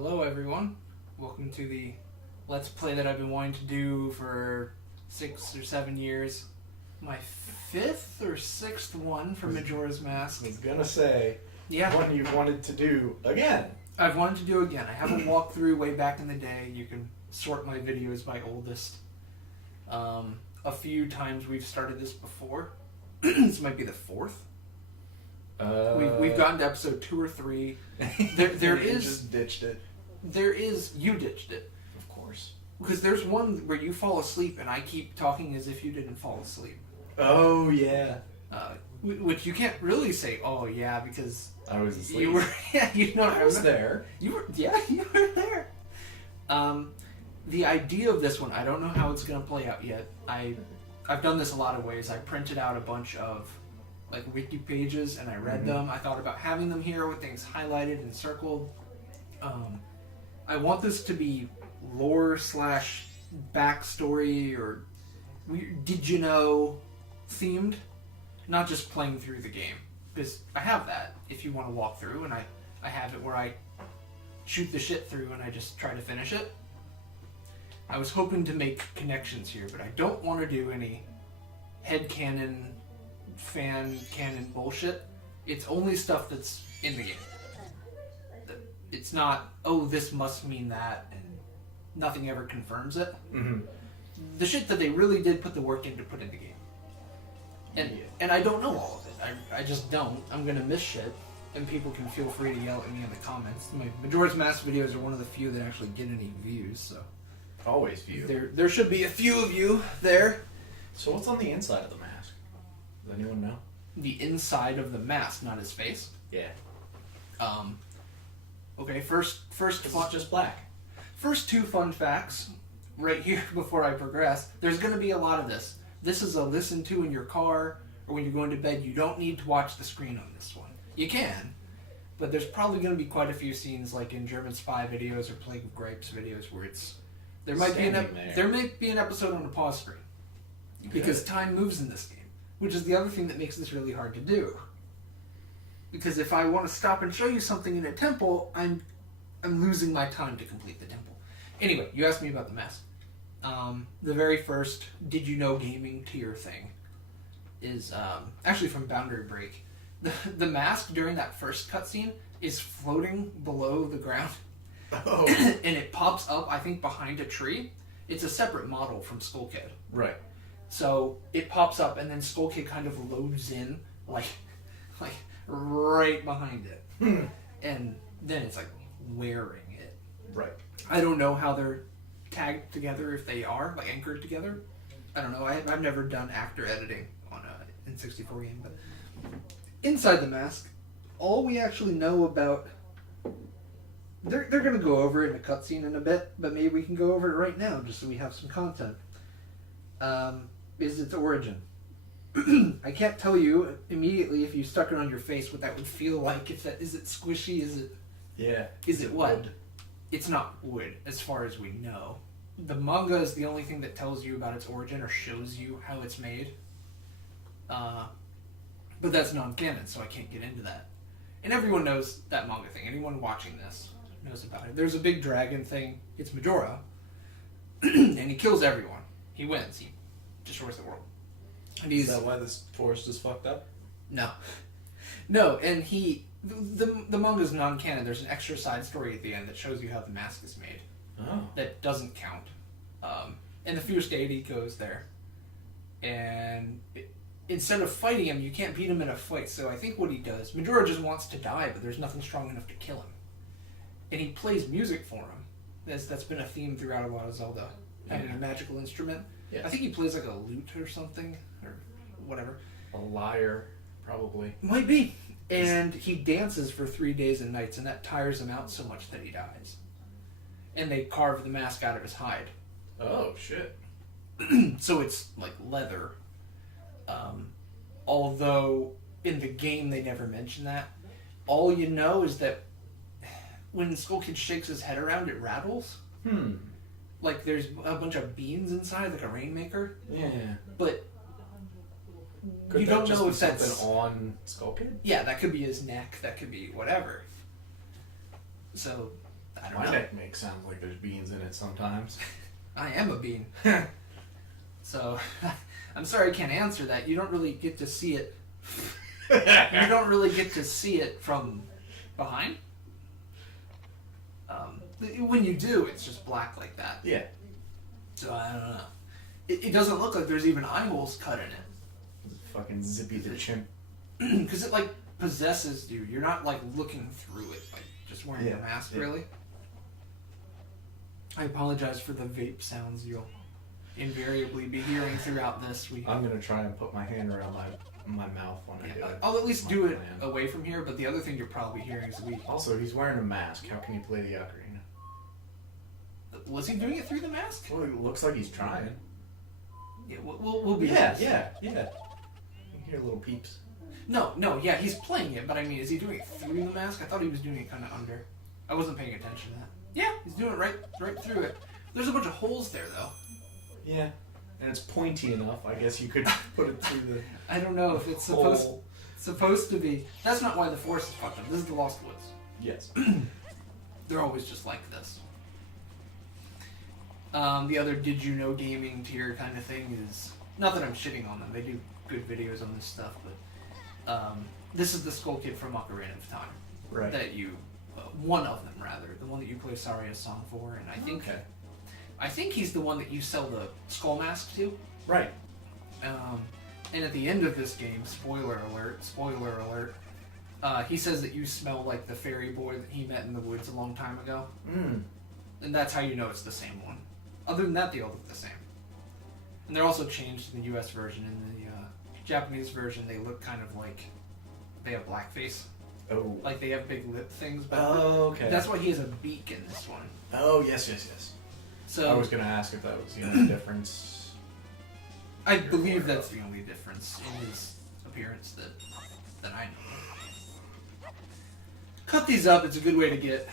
Hello everyone, welcome to the Let's Play that I've been wanting to do for 6 or 7 years. My 5th or 6th one for Majora's Mask. I was gonna say, yeah, one you've wanted to do again. I've wanted to do again. I have a walkthrough way back in the day. You can sort my videos by oldest. A few times we've started this before. This might be the 4th. We've gotten to episode 2 or 3. There is just ditched it. You ditched it. Of course. Because there's one where you fall asleep and I keep talking as if you didn't fall asleep. Oh yeah. Which you can't really say, oh yeah, because I was asleep. you were. Yeah, you know. I was there. You were. Yeah, you were there. The idea of this one, I don't know how it's gonna play out yet. I've done this a lot of ways. I printed out a bunch of like wiki pages and I read them. I thought about having them here with things highlighted and circled. I want this to be lore / backstory or did you know themed, not just playing through the game. Because I have that if you want to walk through, and I have it where I shoot the shit through and I just try to finish it. I was hoping to make connections here, but I don't want to do any headcanon, fan canon bullshit. It's only stuff that's in the game. It's not, oh, this must mean that, and nothing ever confirms it. Mm-hmm. The shit that they really did put the work in to put in the game. And I don't know all of it. I just don't. I'm going to miss shit, and people can feel free to yell at me in the comments. My Majora's Mask videos are one of the few that actually get any views, so... Always few. There should be a few of you there. So what's on the inside of the mask? Does anyone know? The inside of the mask, not his face. Yeah. Okay, first It's not just black. First 2 fun facts, right here before I progress. There's going to be a lot of this. This is a listen to in your car, or when you're going to bed. You don't need to watch the screen on this one. You can, but there's probably going to be quite a few scenes, like in German Spy videos or Plague of Gripes, where it's... There might be an episode on a pause screen. Because time moves in this game, which is the other thing that makes this really hard to do. Because if I want to stop and show you something in a temple, I'm losing my time to complete the temple. Anyway, you asked me about the mask. The very first Did You Know Gaming tier thing is actually from Boundary Break. The mask during that first cutscene is floating below the ground. Oh. And it pops up, I think, behind a tree. It's a separate model from Skull Kid. Right. So it pops up, and then Skull Kid kind of loads in, like right behind it. And then it's like wearing it. Right. I don't know how they're tagged together, if they are, like anchored together. I don't know. I've never done actor editing on a N64 game, but inside the mask, all we actually know about... They're going to go over it in a cutscene in a bit, but maybe we can go over it right now, just so we have some content. Is its origin. I can't tell you immediately if you stuck it on your face what that would feel like. Is it squishy? Is it... Yeah. Is it what? Wood? It's not wood, as far as we know. The manga is the only thing that tells you about its origin or shows you how it's made. But that's non-canon, so I can't get into that. And everyone knows that manga thing. Anyone watching this knows about it. There's a big dragon thing. It's Majora. And he kills everyone. He wins. He destroys the world. And is that why this forest is fucked up? No. No, and the manga's non-canon. There's an extra side story at the end that shows you how the mask is made. Oh. That doesn't count. And the fierce deity goes there. And instead of fighting him, you can't beat him in a fight. So I think what he does, Majora just wants to die, but there's nothing strong enough to kill him. And he plays music for him. That's been a theme throughout a lot of Zelda. Having a magical instrument. Yeah. I think he plays like a lute or something, or whatever. A lyre, probably. Might be. And he dances for 3 days and nights, and that tires him out so much that he dies. And they carve the mask out of his hide. Oh, shit. So it's like leather. Although in the game they never mention that. All you know is that when Skull Kid shakes his head around, it rattles. Like there's a bunch of beans inside, like a rainmaker. Yeah. But could you that don't just know be if that's something on Skull Kid? Yeah, that could be his neck. That could be whatever. So I don't My know. neck makes sounds like there's beans in it sometimes. I am a bean. So, I'm sorry I can't answer that. You don't really get to see it. You don't really get to see it from behind. When you do, it's just black like that. Yeah. So I don't know. It doesn't look like there's even eye holes cut in it. Fucking Zippy the chimp. Because it like possesses you. You're not like looking through it, like just wearing a mask, really. I apologize for the vape sounds you'll invariably be hearing throughout this. I'm gonna try and put my hand around my mouth when I do it. I'll at least do it away from here, but the other thing you're probably hearing is Also, he's wearing a mask. How can he play the ocarina? Was he doing it through the mask? Well, it looks like he's trying. Yeah, we'll be Yeah. honest. You can hear little peeps. No, yeah, he's playing it, but I mean, is he doing it through the mask? I thought he was doing it kind of under. I wasn't paying attention to that. Yeah, he's doing it right through it. There's a bunch of holes there, though. Yeah, and it's pointy enough. I guess you could put it through the. I don't know if it's supposed to be. That's not why the forest is fucked up. This is the Lost Woods. Yes. They're always just like this. The other Did You Know Gaming tier kind of thing is... Not that I'm shitting on them. They do good videos on this stuff, but... this is the Skull Kid from Ocarina of Time. Right. That you... one of them, rather. The one that you play Saria's song for, and I think... Okay. I think he's the one that you sell the skull mask to. Right. And at the end of this game, spoiler alert, he says that you smell like the fairy boy that he met in the woods a long time ago. Mm. And that's how you know it's the same one. Other than that, they all look the same. And they're also changed in the US version. In the Japanese version, they look kind of like they have blackface. Oh. Like they have big lip things. But okay. that's why he has a beak in this one. Oh, yes. So I was going to ask if that was the only difference. I believe that's the only difference in his appearance that I know. Cut these up. It's a good way to get...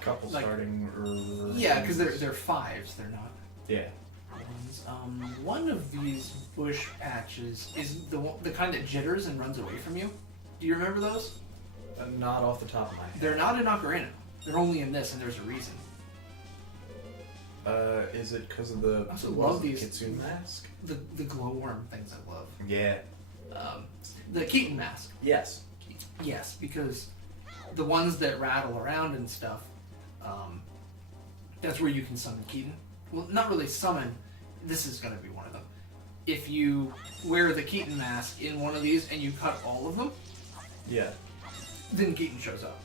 Couple like, starting... Yeah, because they're fives. They're not... Yeah. One of these bush patches is the kind that jitters and runs away from you. Do you remember those? Not off the top of my head. They're not in Ocarina. They're only in this, and there's a reason. Is it because of the... I also love these... Kitsune mask? The glowworm things I love. Yeah. The Keaton mask. Yes. Yes, because the ones that rattle around and stuff, that's where you can summon Keaton. Well, not really summon. This is going to be one of them. If you wear the Keaton mask in one of these and you cut all of them, Yeah. then Keaton shows up.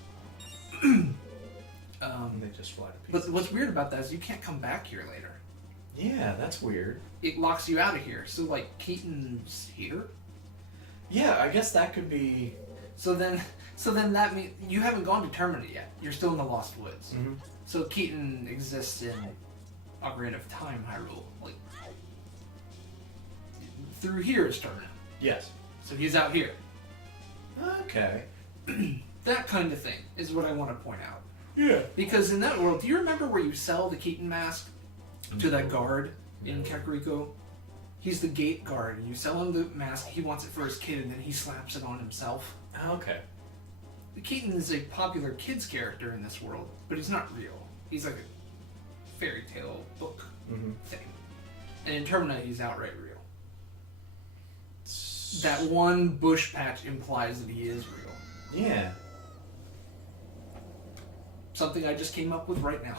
And they just fly to pieces. But what's weird about that is you can't come back here later. Yeah, that's weird. It locks you out of here. So, like, Keaton's here? Yeah, I guess that could be... So then that means you haven't gone to Termina yet. You're still in the Lost Woods. Mm-hmm. So Keaton exists in Ocarina of Time, Hyrule. Like, through here is Termina. Yes. So he's out here. Okay. That kind of thing is what I want to point out. Yeah. Because in that world, do you remember where you sell the Keaton mask to that guard in Kakariko? He's the gate guard, and you sell him the mask, he wants it for his kid, and then he slaps it on himself. Okay. The Keaton is a popular kid's character in this world, but he's not real. He's like a fairy tale book thing. And in Termina, he's outright real. That one bush patch implies that he is real. Yeah. Something I just came up with right now.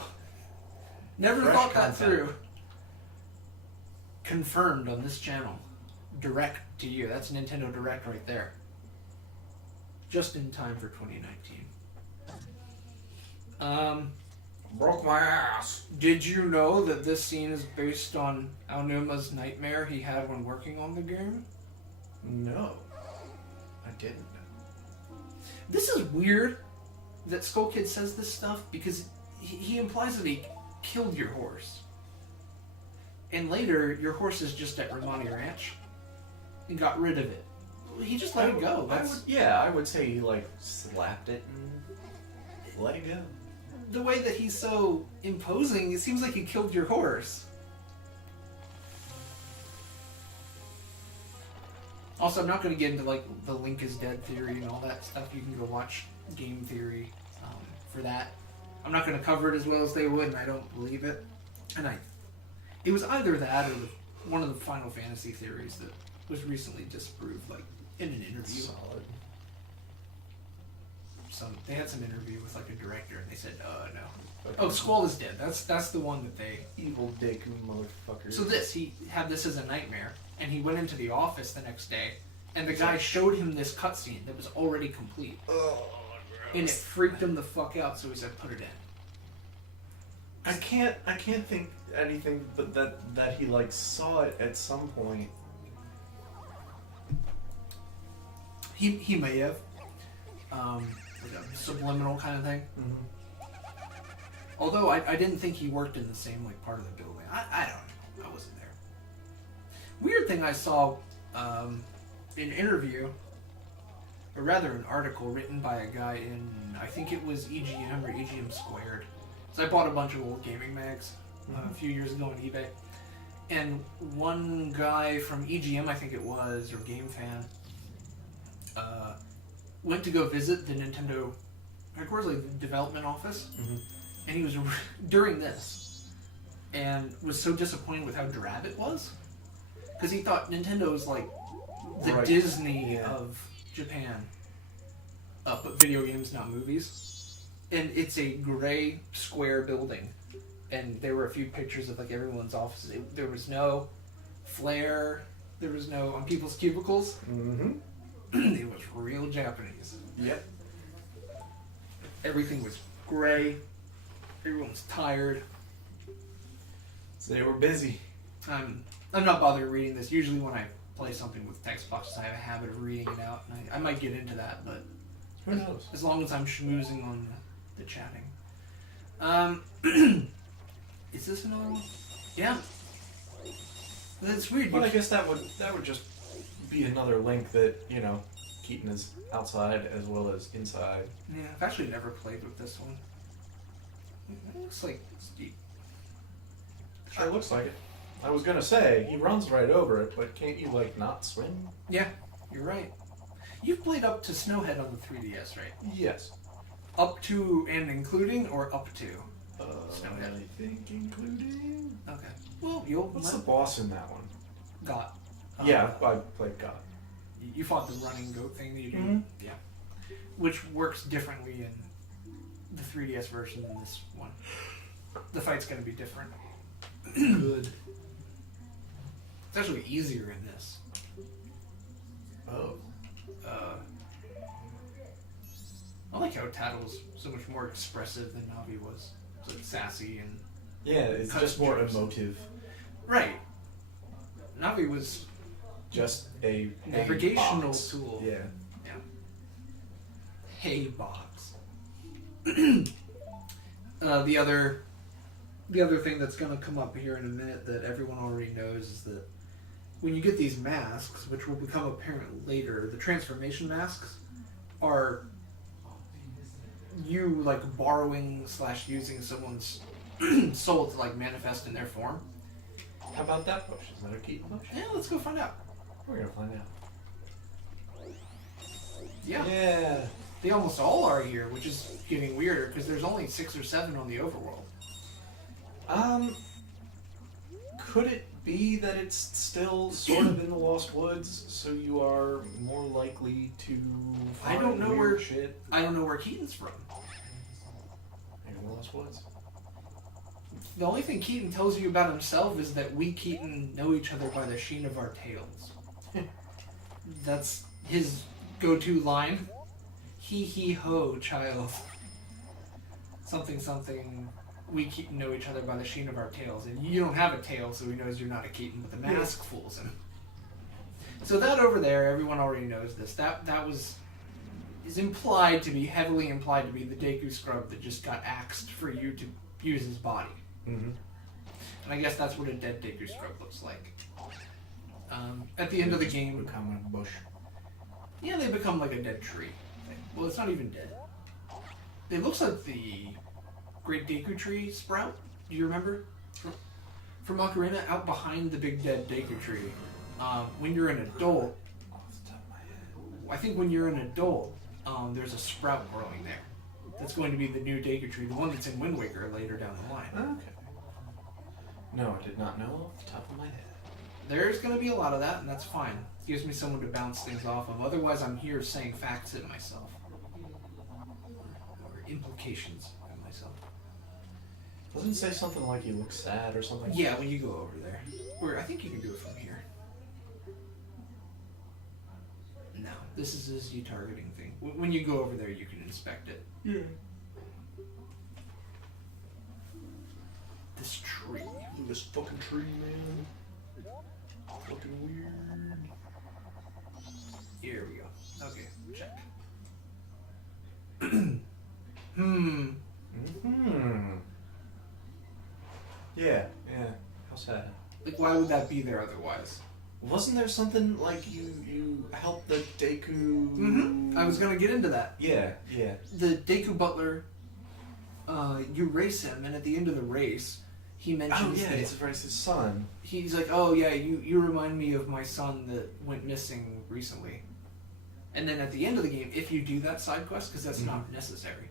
Never Fresh thought that content. through. Confirmed on this channel. Direct to you. That's Nintendo Direct right there. Just in time for 2019. Broke my ass. Did you know that this scene is based on Aonuma's nightmare he had when working on the game? No. I didn't know. This is weird that Skull Kid says this stuff because he implies that he killed your horse. And later, your horse is just at Romani Ranch and got rid of it. He just let it go. I would say he like slapped it and let it go. The way that he's so imposing, it seems like he killed your horse. Also, I'm not going to get into like the Link is dead theory and all that stuff. You can go watch Game Theory for that. I'm not going to cover it as well as they would, and I don't believe it. And it was either that or one of the Final Fantasy theories that was recently disproved, like in an interview. Solid. They had some interview with like a director, and they said, no. Oh, Squall is dead. That's the one that they... Evil Deku motherfucker. So he had this as a nightmare, and he went into the office the next day, and the guy showed him this cutscene that was already complete. Oh, and it freaked him the fuck out, so he said, put it in. I can't think anything but that he like saw it at some point. He may have. Like a subliminal kind of thing. Mm-hmm. Although I didn't think he worked in the same like part of the building. I don't know. I wasn't there. Weird thing I saw an interview, or rather an article written by a guy in, I think it was EGM or EGM Squared. So I bought a bunch of old gaming mags a few years ago on eBay. And one guy from EGM, I think it was, or Game Fan, went to go visit the Nintendo headquarters, like the development office. Mm-hmm. And he was during this, and was so disappointed with how drab it was, because he thought Nintendo was like the Disney of Japan, but video games, not movies. And it's a gray square building, and there were a few pictures of like everyone's offices. There was no flair. There was no on people's cubicles. Mm-hmm. It was real Japanese. Yep. Everything was gray. Everyone was tired. So they were busy. I'm not bothered reading this. Usually when I play something with text boxes, I have a habit of reading it out. And I might get into that, but who knows? As long as I'm schmoozing on the chatting. Is this another one? Yeah. That's weird. But I guess that would just be another link that, you know, Keaton is outside as well as inside. Yeah, I've actually never played with this one. It looks like it's deep. Sure looks like it. I was gonna say, he runs right over it, but can't you, like, not swim? Yeah, you're right. You've played up to Snowhead on the 3DS, right? Yes. Up to and including, or up to Snowhead? I think including... Okay. Well, you'll... What's the boss in that one? Got. Yeah, I played God. You fought the running goat thing that you do? Mm-hmm. Yeah. Which works differently in the 3DS version than this one. The fight's going to be different. Good. It's actually easier in this. Oh. I like how Tattle's so much more expressive than Navi was. It's like sassy and... Yeah, it's just more emotive. Right. Navi was... Just a navigational box. tool. Yeah. Yeah. Hey box. The other thing that's going to come up here in a minute that everyone already knows is that when you get these masks, which will become apparent later, the transformation masks are you like borrowing / using someone's soul to like manifest in their form. How about that push? Is that a Keaton push? Yeah, let's go find out. We're gonna find out. Yeah. Yeah. They almost all are here, which is getting weirder because there's only 6 or 7 on the overworld. Could it be that it's still sort of in the Lost Woods, so you are more likely to find I don't know weird where shit? I don't know where Keaton's from. In the Lost Woods. The only thing Keaton tells you about himself is that we Keaton know each other by the sheen of our tails. That's his go-to line. He ho, child. Something something. We Keaton know each other by the sheen of our tails, and you don't have a tail, so he knows you're not a Keaton, but the mask fools him. So that over there, everyone already knows this. That is implied to be heavily implied to be the Deku Scrub that just got axed for you to use his body. Mm-hmm. And I guess that's what a dead Deku Scrub looks like. At the end of the game, Become a bush. yeah, they become like a dead tree. Well, it's not even dead. It looks like the Great Deku Tree sprout. Do you remember? From Ocarina, out behind the big dead Deku Tree. When you're an adult, Off the top of my head. I think when you're an adult, there's a sprout growing there. that's going to be the new Deku Tree, the one that's in Wind Waker later down the line. Okay. No, I did not know off the top of my head. There's going to be a lot of that, and that's fine. It gives me someone to bounce things off of. Otherwise, I'm here saying facts at myself. Or implications at myself. Doesn't it say something like you look sad or something? Yeah, when you go over there. Or I think you can do it from here. No, this is a Z targeting thing. When you go over there, you can inspect it. Yeah. This tree. Look at this fucking tree, man. Fucking weird. Here we go. Okay, check. Yeah, yeah. How sad. Like, why would that be there otherwise? Wasn't there something like you helped the Deku? Mm-hmm. I was gonna get into that. Yeah, yeah. The Deku Butler, you race him, and at the end of the race, he mentions that it's his son. he's like, oh yeah, you remind me of my son that went missing recently. And then at the end of the game, if you do that side quest, because that's not necessary,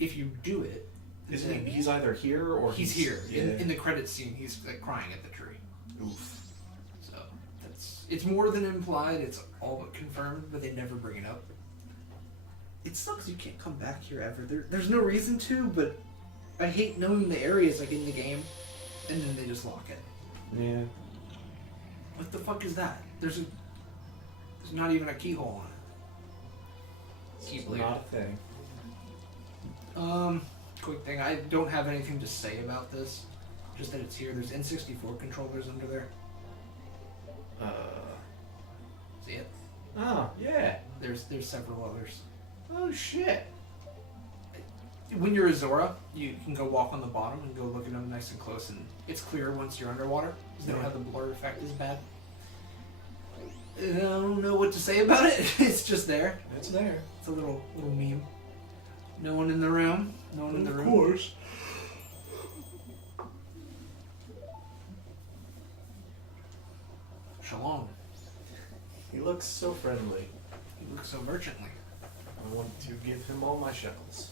if you do it, isn't he's either here or he's here. Yeah. In the credits scene, he's like crying at the tree. Oof. So it's more than implied. It's all but confirmed, but they never bring it up. It sucks you can't come back here ever. There's no reason to, but I hate knowing the areas like in the game, and then they just lock it. Yeah. What the fuck is that? There's not even a keyhole on it. It's not a thing. Quick thing. I don't have anything to say about this. Just that it's here. There's N64 controllers under there. See it? Oh, yeah. There's several others. Oh, shit. When you're a Zora, you can go walk on the bottom and go look at them nice and close, and it's clear once you're underwater, because they don't have the blur effect as bad. I don't know what to say about it. It's just there. It's there. It's a little meme. No one in the room. No one in the room. Of course. Shalom. He looks so friendly. He looks so merchantly. I want to give him all my shekels.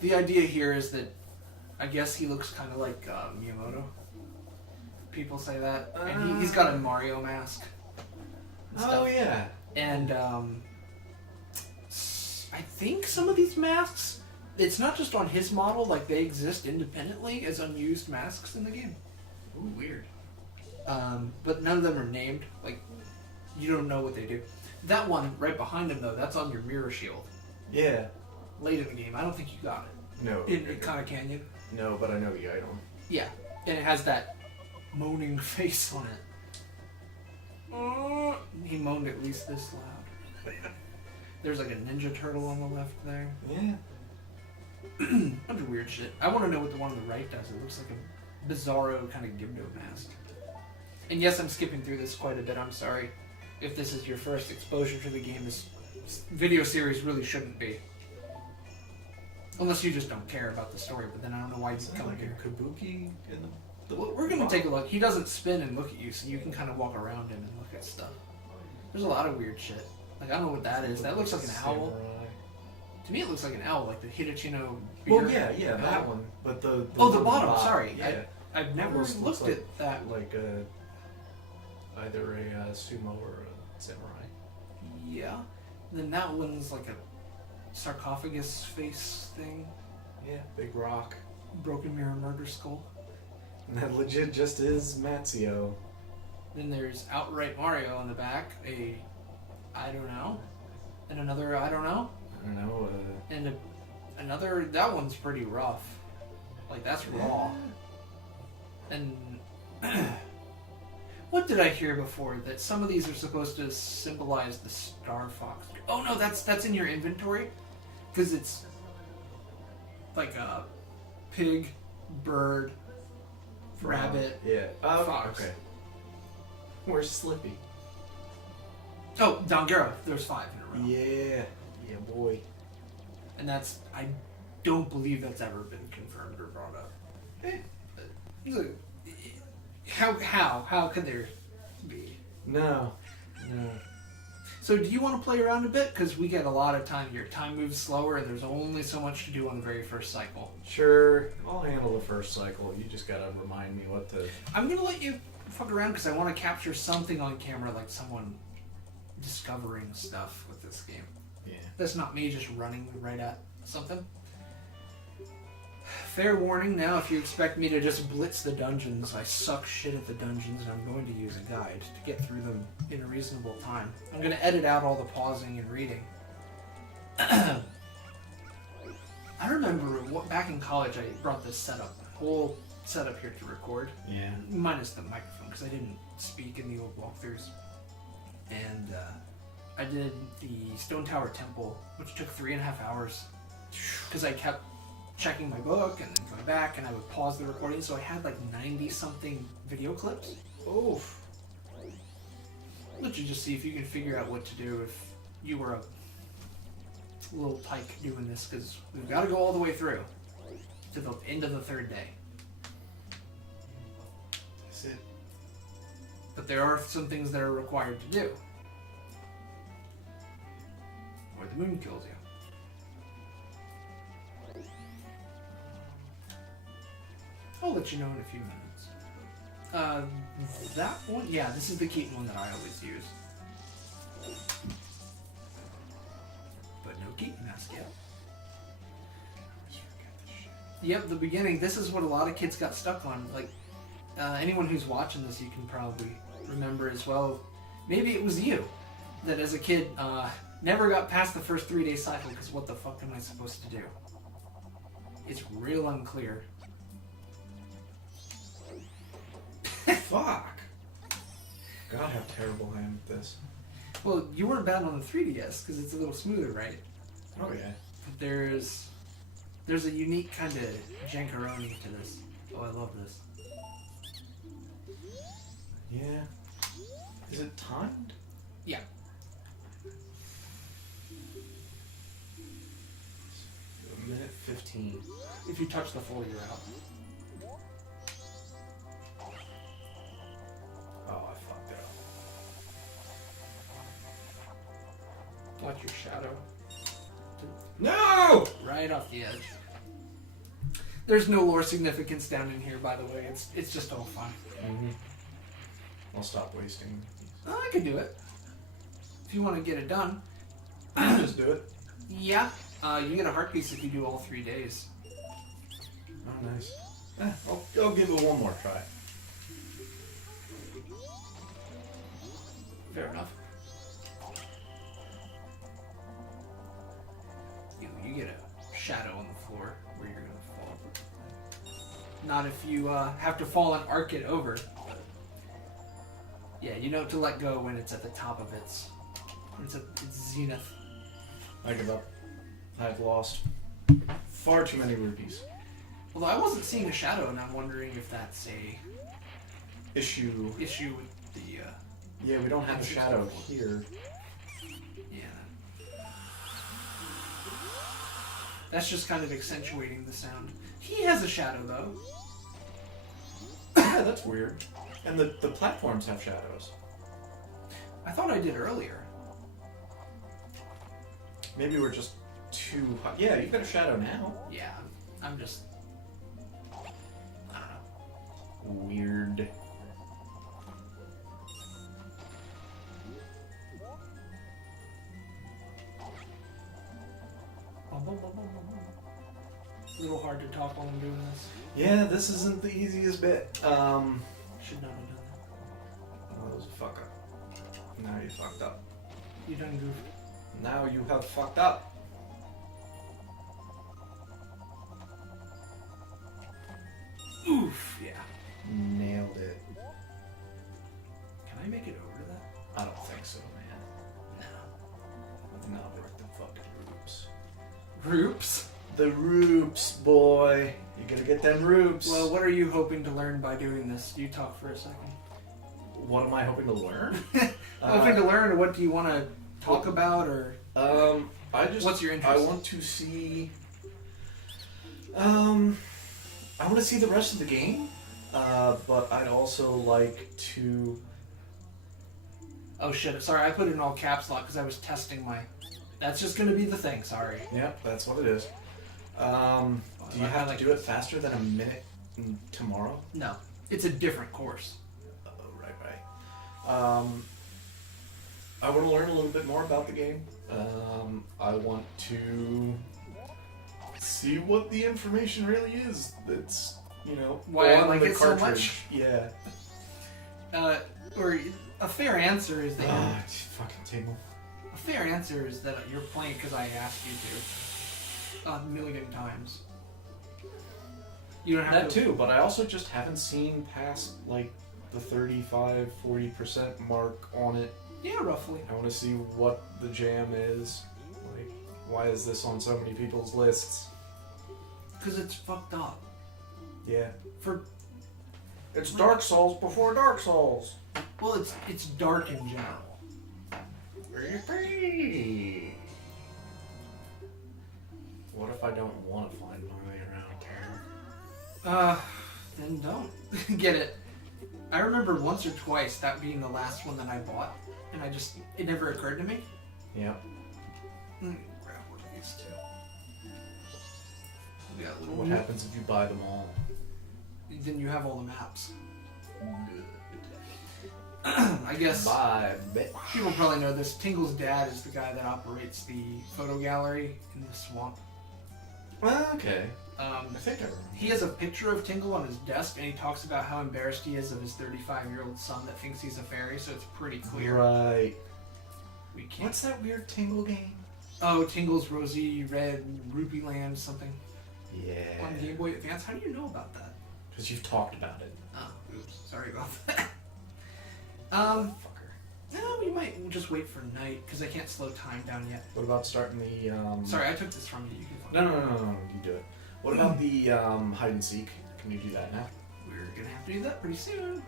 The idea here is that I guess he looks kind of like Miyamoto. People say that. And he's got a Mario mask. And Oh, stuff. yeah. And I think some of these masks, it's not just on his model, like they exist independently as unused masks in the game. Ooh, weird. But none of them are named. Like, you don't know what they do. That one right behind him, though, that's on your mirror shield. Yeah. Late in the game. I don't think you got it. No. In Ikana Canyon. No, but I know the item. Yeah. And it has that moaning face on it. He moaned at least this loud. There's like a Ninja Turtle on the left there. Yeah. Bunch of weird shit. I want to know what the one on the right does. It looks like a bizarro kind of Gibdo mask. And yes, I'm skipping through this quite a bit. I'm sorry. If this is your first exposure to the game, this video series really shouldn't be. Unless you just don't care about the story, but then I don't know why you come like here. a kabuki in the We're going to take a look. He doesn't spin and look at you, so you can kind of walk around him and look at stuff. There's a lot of weird shit. Like, I don't know what that is. That looks like an owl. To me, it looks like an owl, like the Hitachino beer. Well, yeah, that one. But the oh, the bottom. Sorry, yeah. I've never Almost looks looked at that. Like either a sumo or a samurai. Yeah. And then that one's like a sarcophagus face thing. Yeah, big rock. Broken mirror murder skull. And that legit just is Mazio. Then there's outright Mario on the back. I don't know. And another I don't know. I don't know. And another, that one's pretty rough. Like, that's raw. And what did I hear before? That some of these are supposed to symbolize the Star Fox. Oh no, that's in your inventory? Because it's like a pig, bird, rabbit, yeah. fox. Okay. Where's Slippy? Oh, Dongero. There's 5 in a row. Yeah. Yeah, boy. And that's, I don't believe that's ever been confirmed or brought up. Look, how could there be? No. So do you want to play around a bit? Because we get a lot of time here. Time moves slower, and there's only so much to do on the very first cycle. Sure, I'll handle the first cycle. You just gotta remind me what to... I'm going to let you fuck around because I want to capture something on camera, like someone discovering stuff with this game. Yeah. That's not me just running right at something. Fair warning now, if you expect me to just blitz the dungeons, I suck shit at the dungeons and I'm going to use a guide to get through them in a reasonable time. I'm going to edit out all the pausing and reading. I remember back in college I brought this setup, whole setup here to record. Yeah. Minus the microphone, because I didn't speak in the old walkthroughs. And I did the Stone Tower Temple, which took 3.5 hours, because I kept checking my book and then going back, and I would pause the recording, so I had like 90-something video clips. Oof. Let you just see if you can figure out what to do if you were a little tyke doing this, because we've got to go all the way through to the end of the 3rd day. That's it. But there are some things that are required to do, or the moon kills you. I'll let you know in a few minutes. That one? Yeah, this is the Keaton one that I always use. But no Keaton mask yet. Yep, the beginning. This is what a lot of kids got stuck on. Like, anyone who's watching this, you can probably remember as well. Maybe it was you that as a kid never got past the first 3-day cycle because what the fuck am I supposed to do? It's real unclear. Fuck. God, how terrible I am at this. Well, you weren't bad on the 3DS because it's a little smoother, right? Oh yeah. But there's a unique kind of jankaroni to this. Oh, I love this. Yeah. Is it timed? Yeah. A minute 15. If you touch the floor, you're out. Oh, I fucked it up. Watch your shadow. No! Right off the edge. There's no lore significance down in here, by the way. It's just all fun. Mm-hmm. I'll stop wasting. Oh, I can do it. If you want to get it done. Just do it. Yeah. You get a heart piece if you do all 3 days. Oh, nice. I'll give it one more try. Fair enough. You get a shadow on the floor where you're gonna fall. Not if you have to fall and arc it over. But yeah, you know to let go when it's at the top of its zenith. I give up. I've lost far too many rupees. Although I wasn't seeing a shadow, and I'm wondering if that's a Issue. issue with the. Yeah, we don't have a shadow here. Yeah. That's just kind of accentuating the sound. He has a shadow though. Yeah, that's weird. And the platforms have shadows. I thought I did earlier. Maybe we're just too high. Yeah, you've got a shadow now. Yeah, I'm just. I don't know. Weird. A little hard to talk while I'm doing this. Yeah, this isn't the easiest bit. Should not have done that. That was a fuck up. Now you fucked up. You done goofed. Now you have fucked up. Oof, yeah. Nailed it. Can I make it over to that? I don't think so, man. No. Not worth the fucking roops. Roops? The roops, boy. You gotta get them roops. Well, what are you hoping to learn by doing this? You talk for a second. What am I hoping to learn? Hoping to learn, or what do you want to talk about, or what's your interest? I want to see. I want to see the rest of the game, but I'd also like to Oh shit! Sorry, I put it in all caps lock because I was testing my. That's just gonna be the thing. Sorry. Yep, that's what it is. Do you have to do it faster than a minute tomorrow? No, it's a different course. Oh, right. I want to learn a little bit more about the game. I want to see what the information really is. That's why I on like the it so cartridge. much. Yeah. Or a fair answer is that fucking tingle. a fair answer is that you're playing because I asked you to a million times. You don't have That too, but I also just haven't seen past like the 35-40% mark on it. Yeah, roughly. I want to see what the jam is. Like, why is this on so many people's lists? Because it's fucked up. Yeah. It's Dark Souls before Dark Souls. Well, it's dark in general. What if I don't want to find my way around town? Then don't. Get it. I remember once or twice that being the last one that I bought, and it never occurred to me. Yeah. Grab one of these two. We got a little What happens if you buy them all? Then you have all the maps. I guess Bye, bitch. people probably know this. Tingle's dad is the guy that operates the photo gallery in the swamp. Okay. I think I remember. He has a picture of Tingle on his desk, and he talks about how embarrassed he is of his 35-year-old son that thinks he's a fairy, so it's pretty clear. Right. We can't. What's that weird Tingle game? Oh, Tingle's Rosy Red Ruby Land something Yeah. on Game Boy Advance. How do you know about that? Because you've talked about it. Oh, oops. Sorry about that. Fucker. No, we might just wait for night, because I can't slow time down yet. What about starting the, Sorry, I took this from you. You can No, you do it. What about the, hide and seek? Can you do that now? We're gonna have to do that pretty soon.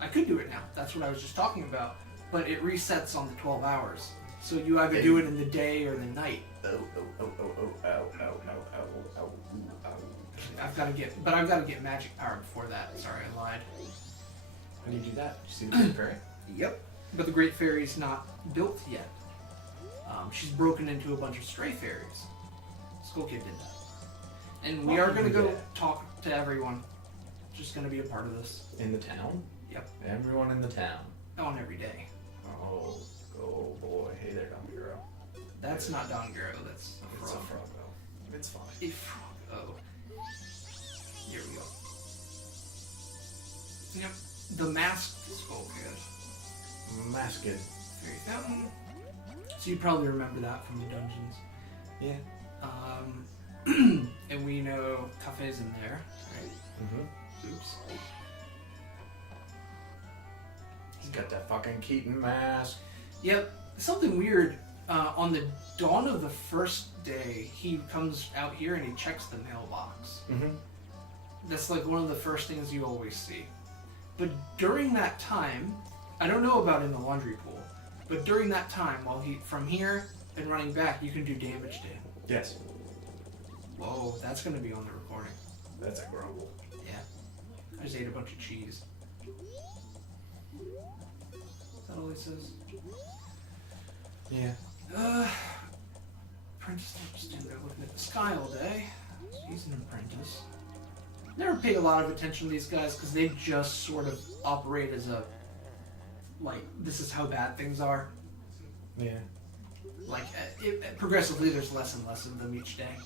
I could do it now. That's what I was just talking about. But it resets on the 12 hours. So you either do it in the day or the night. I've got to get magic power before that. Sorry, I lied. How do you do that? Did you see the Great Fairy? Yep. But the Great Fairy's not built yet. She's broken into a bunch of stray fairies. Skull Kid did that. And we are going to go talk to everyone. Just going to be a part of this. In the town? Yep. Everyone in the town. On every day. Oh boy. Hey there, Don Giro. That's not Don Giro, that's a frog. It's a frog, though. It's fine. A frog. Oh. Here we go. Yep. The masked Skull Kid. Masked. Fairy Fountain. So you probably remember that from the dungeons. Yeah. And we know Cafe's in there, right? Mm-hmm. Oops. He's got that fucking Keaton mask. Yep. Something weird. On the dawn of the first day, he comes out here and he checks the mailbox. Mm-hmm. That's like one of the first things you always see. But during that time, I don't know about in the laundry pool, but during that time, while from here and running back, you can do damage to him. Yes. Whoa, that's going to be on the recording. That's a grumble. Yeah. I just ate a bunch of cheese. Is that all he says? Yeah. Apprentice student, they're looking at the sky all day. He's an apprentice. Never paid a lot of attention to these guys because they just sort of operate as a, like, this is how bad things are. Yeah. Like, progressively there's less and less of them each day.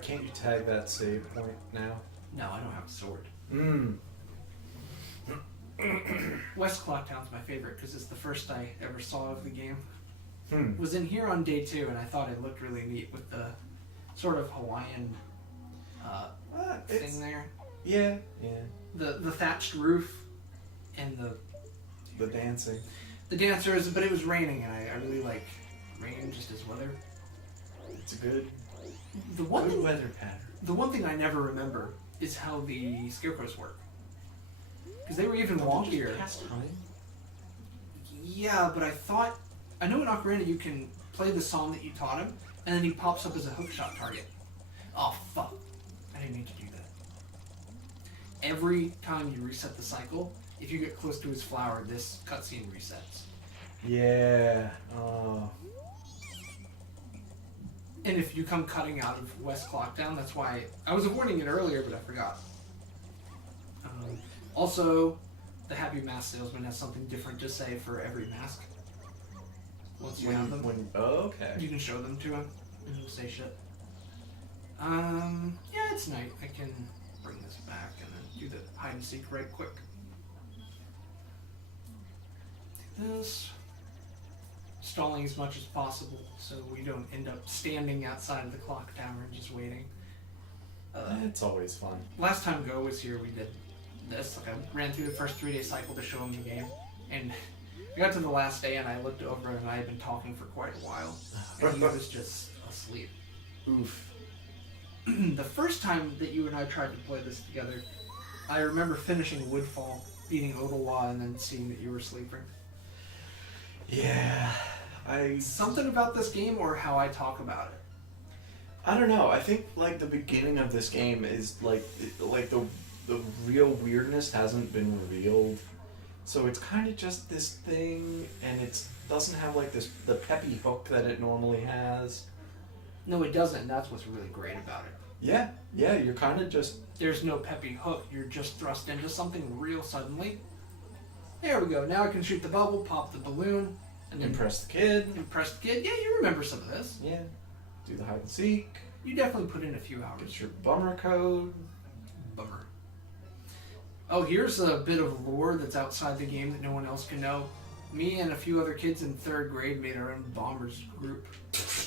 Can't you tag that save point now? No, I don't have a sword. West Clocktown's my favorite because it's the first I ever saw of the game. Was in here on day 2 and I thought it looked really neat with the sort of Hawaiian thing there. Yeah. The thatched roof and The dancing. the dancers, but it was raining and I really like rain just as weather. It's a good Good weather pattern. The one thing I never remember is how the scarecrows work. Because they were even wonkier. Yeah, but I know in Ocarina you can play the song that you taught him, and then he pops up as a hookshot target. Oh, fuck. I didn't mean to do that. Every time you reset the cycle, if you get close to his flower, this cutscene resets. Yeah. Oh. And if you come cutting out of West Clocktown, that's why I was avoiding it earlier, but I forgot. Also, the Happy Mask Salesman has something different to say for every mask. Once you have them, okay. you can show them to him, and he'll say shit. Yeah, it's night. I can bring this back and then do the hide and seek right quick. Do this. Stalling as much as possible so we don't end up standing outside of the clock tower and just waiting. It's always fun. Last time Go was here, we did this. Like, I ran through the first 3-day cycle to show him the game, and I got to the last day and I looked over and I had been talking for quite a while, and he was just asleep. Oof. The first time that you and I tried to play this together, I remember finishing Woodfall, beating Odelwa, and then seeing that you were sleeping. Yeah. Something about this game or how I talk about it. I don't know. I think like the beginning of this game is like the real weirdness hasn't been revealed, so it's kind of just this thing, and it doesn't have like the peppy hook that it normally has. No, it doesn't, and that's what's really great about it. Yeah, you're kind of just... There's no peppy hook. You're just thrust into something real suddenly. There we go. Now I can shoot the bubble, pop the balloon, and then Impress the kid. Impress the kid. Yeah, you remember some of this. Yeah. Do the hide and seek. You definitely put in a few hours. Get your bummer code. Bummer. Oh, here's a bit of lore that's outside the game that no one else can know. Me and a few other kids in 3rd grade made our own Bombers group,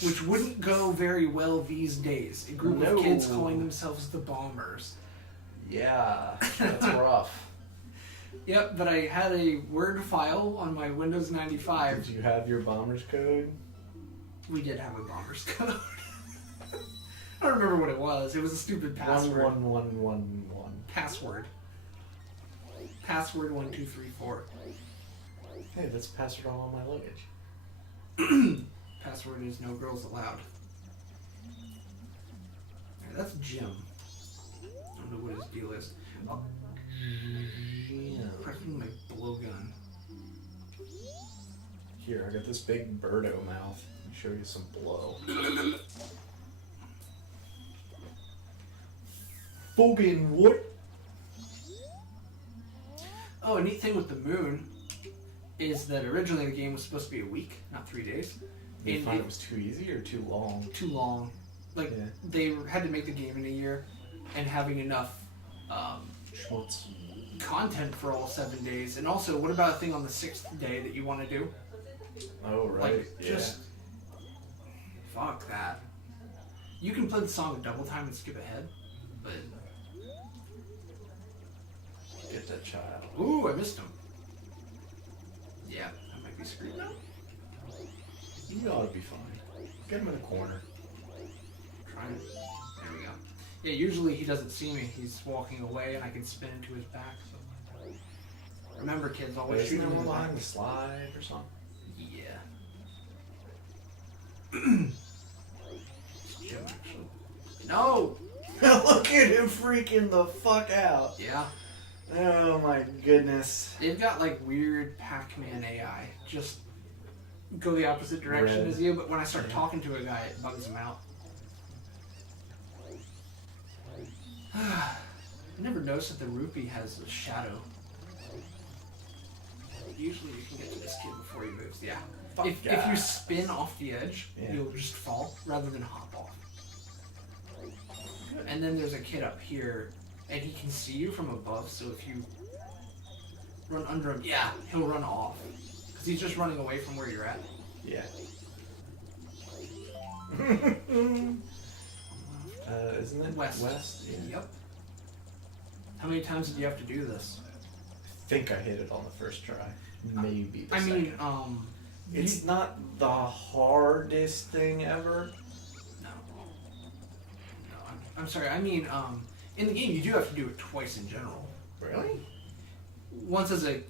which wouldn't go very well these days. A group of kids calling themselves the Bombers. Yeah, that's rough. Yep, but I had a Word file on my Windows 95. Did you have your Bombers code? We did have a Bombers code. I don't remember what it was. It was a stupid password. 11111. Password. Password 1234. Hey, that's password all on my luggage. Password is no girls allowed. Alright, that's Jim. I don't know what his deal is. Oh, pressing my blowgun. Here, I got this big birdo mouth. Let me show you some blow. Fucking what? Oh, a neat thing with the moon is that originally the game was supposed to be a week, not 3 days. Did you And find it was too easy or too long? too long. Like, Yeah. they had to make the game in a year, and having enough Schmutz. content for all 7 days. And also, what about a thing on the 6th day that you want to do? Oh, right. Like, just... Fuck that. You can play the song in double time and skip ahead, but... Get that child. Ooh, I missed him. Yeah, I might be screwed now. You ought to be fine. Get him in a corner. Trying. There we go. Yeah, usually he doesn't see me. He's walking away, and I can spin into his back. So. Remember, kids, always shoot Isn't him there in one the back. behind the slide or something? Yeah. It's Jim, actually. No! Look at him freaking the fuck out. Yeah. Oh my goodness. They've got like weird Pac-Man AI. Just go the opposite direction Red. as you, but when I start talking to a guy, it bugs him out. I never noticed that the rupee has a shadow. Usually you can get to this kid before he moves. Yeah. Fuck If yeah. you spin off the edge, Yeah. you'll just fall rather than hop off. And then there's a kid up here, and he can see you from above, so if you run under him, yeah, he'll run off. Because he's just running away from where you're at. Yeah. Isn't it West. West? Yeah. Yep. How many times did you have to do this? I think I hit it on the first try. Maybe the I second. mean, It's not the hardest thing ever. No. No, I'm sorry. I mean, in the game, you do have to do it twice in general. Really? Once as a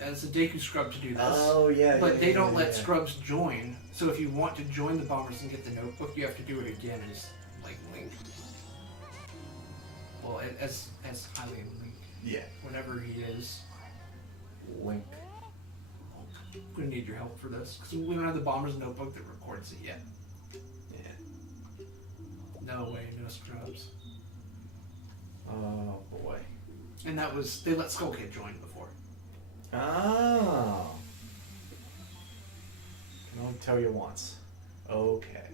Deku scrub to do this. Oh, yeah. But yeah, they don't yeah, let yeah. scrubs join. So if you want to join the bombers and get the notebook, you have to do it again as like Link. Well, as Hylian Link, Yeah. whatever he is. Link. I'm gonna need your help for this because we don't have the Bomber's Notebook that records it yet. Yeah. No way, no scrubs. Oh boy. And that was they let Skull Kid join before. Oh. Can only tell you once. Okay.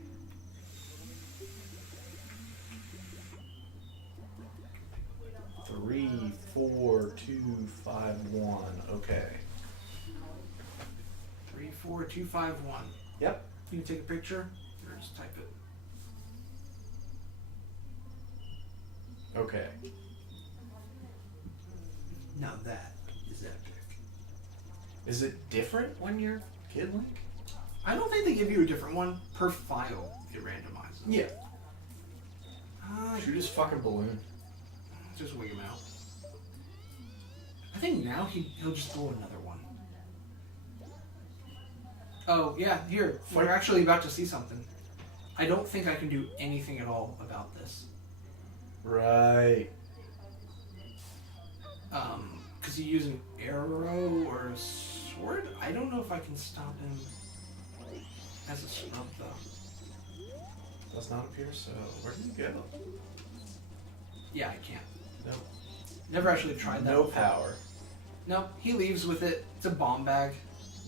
Three, 4, 2, 5, 1. Okay. 3, 4, 2, 5, 1. Yep. You can take a picture or just type it. Okay. Now that is epic. Is it different when you're Kid Link? I don't think they give you a different one per file. It randomizes. Yeah. Shoot his fucking balloon. Just wig him out. I think now he'll just blow another one. Oh, yeah, here. We're actually about to see something. I don't think I can do anything at all about this. Right. Because you use an arrow or a sword? I don't know if I can stop him as a scrub, though. Does not appear so. Where did he go? Yeah, I can't. Nope. Never actually tried that No before. power. No, he leaves with it. It's a bomb bag.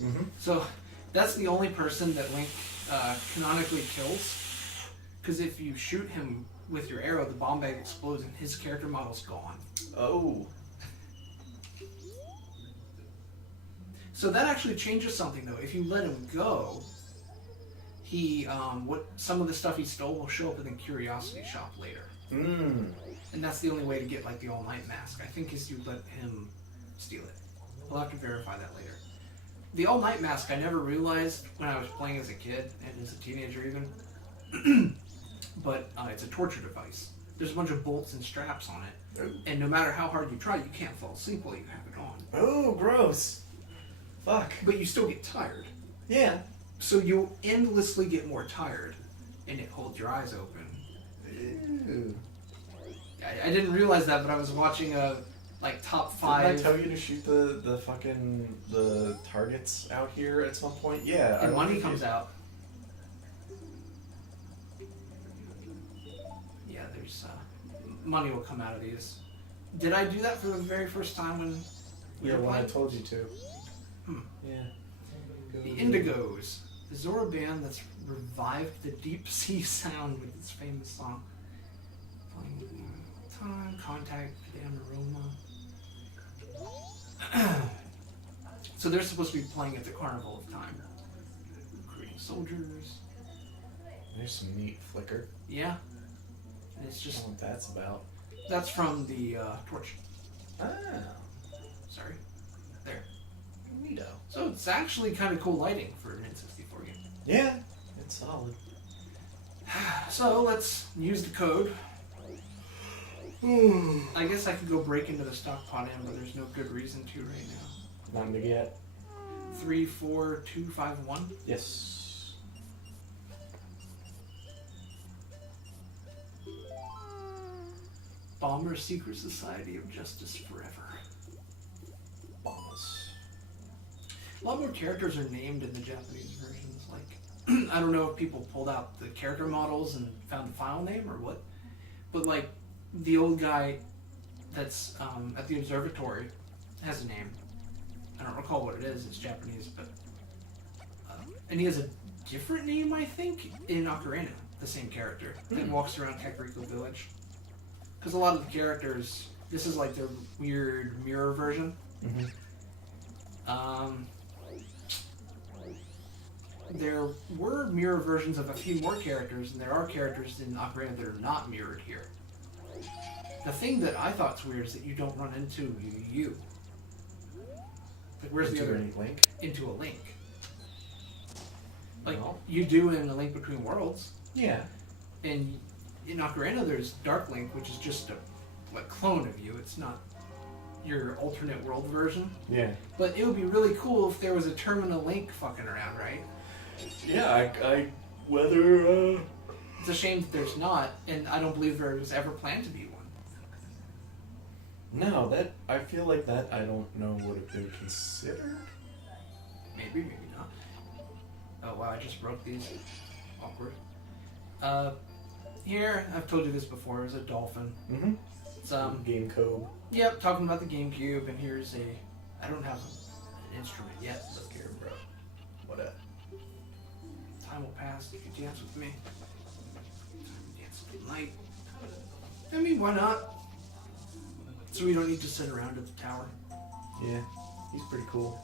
Mm-hmm. So that's the only person that Link canonically kills. Because if you shoot him with your arrow, the bomb bag explodes and his character model's gone. Oh. So that actually changes something though. If you let him go, he some of the stuff he stole will show up in the Curiosity Shop later. Mmm. And that's the only way to get like the All Night Mask. I think is you let him steal it. I'll have to verify that later. The All Night Mask I never realized when I was playing as a kid and as a teenager even. But it's a torture device. There's a bunch of bolts and straps on it. And no matter how hard you try, you can't fall asleep while you have it on. Oh, gross. Fuck. But you still get tired. Yeah. So you'll endlessly get more tired, and it holds your eyes open. Ew. I didn't realize that, but I was watching a top 5. Didn't I tell you to shoot the fucking the targets out here at some point? Yeah. And money comes out. Yeah, there's money will come out of these. Did I do that for the very first time when we were when I playing? told you to. Yeah. The Indigos, the Zora band that's revived the deep sea sound with its famous song. Playing time, contact, damn aroma. So they're supposed to be playing at the Carnival of Time. Recruiting soldiers. There's some neat flicker. Yeah. And it's I just, don't know what that's about. that's from the torch. Ah. Sorry. There. Neato. So it's actually kind of cool lighting for an N64 game. Yeah. It's solid. So let's use the code. I guess I could go break into the stockpot in, but there's no good reason to right now. None to get. 34251. Yes. Bomber Secret Society of Justice Forever. Bombs. A lot more characters are named in the Japanese versions. Like, I don't know if people pulled out the character models and found the file name or what, but like the old guy that's at the observatory has a name. I don't recall what it is. It's Japanese, but and he has a different name, I think, in Ocarina. The same character that walks around Kakariko Village. Because a lot of the characters, this is like their weird mirror version. Mm-hmm. There were mirror versions of a few more characters, and there are characters in Ocarina that are not mirrored here. The thing that I thought's weird is that you don't run into you. Like, where's the other Link? into a Link? Like No. you do in A Link Between Worlds, Yeah. and in Ocarina there's Dark Link, which is just a clone of you. It's not your alternate world version. Yeah. But it would be really cool if there was a Terminal Link fucking around, right? Yeah. Whether It's a shame that there's not, and I don't believe there was ever planned to be one. No, that I feel like that I don't know would have been considered. Maybe, maybe not. Oh wow, I just broke these. Awkward. Here, I've told you this before, is a dolphin. Mm-hmm. It's Game code. Yep, talking about the GameCube, and here's I don't have an instrument yet, so Here, bro. What up? time will pass if you dance with me. Time to dance all night. I mean, why not? So we don't need to sit around at the tower. Yeah, he's pretty cool.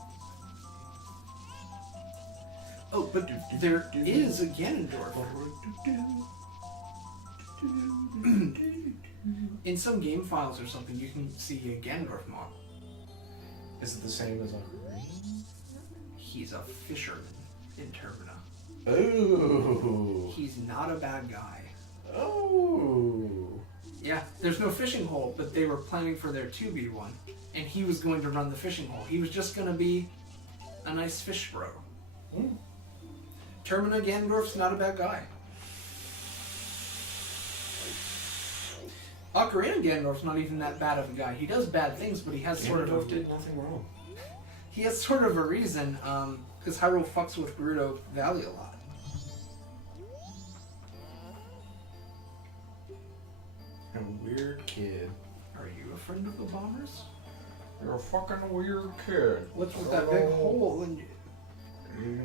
Oh, but there is a Ganondorf. In some game files or something, you can see a Ganondorf model. Is it the same as Ocarina? He's a fisherman in Termina. Oh. He's not a bad guy. Oh. Yeah, there's no fishing hole, but they were planning for there to be one. And he was going to run the fishing hole. He was just going to be a nice fish bro. Mm. Termina Ganondorf's not a bad guy. Ocarina Ganondorf's not even that bad of a guy. He does bad things, but he has Ganondorf did nothing wrong. he has sort of a reason, because Hyrule fucks with Gerudo Valley a lot. A weird kid. Are you a friend of the bombers? You're a fucking weird kid. What's with that big hole in you?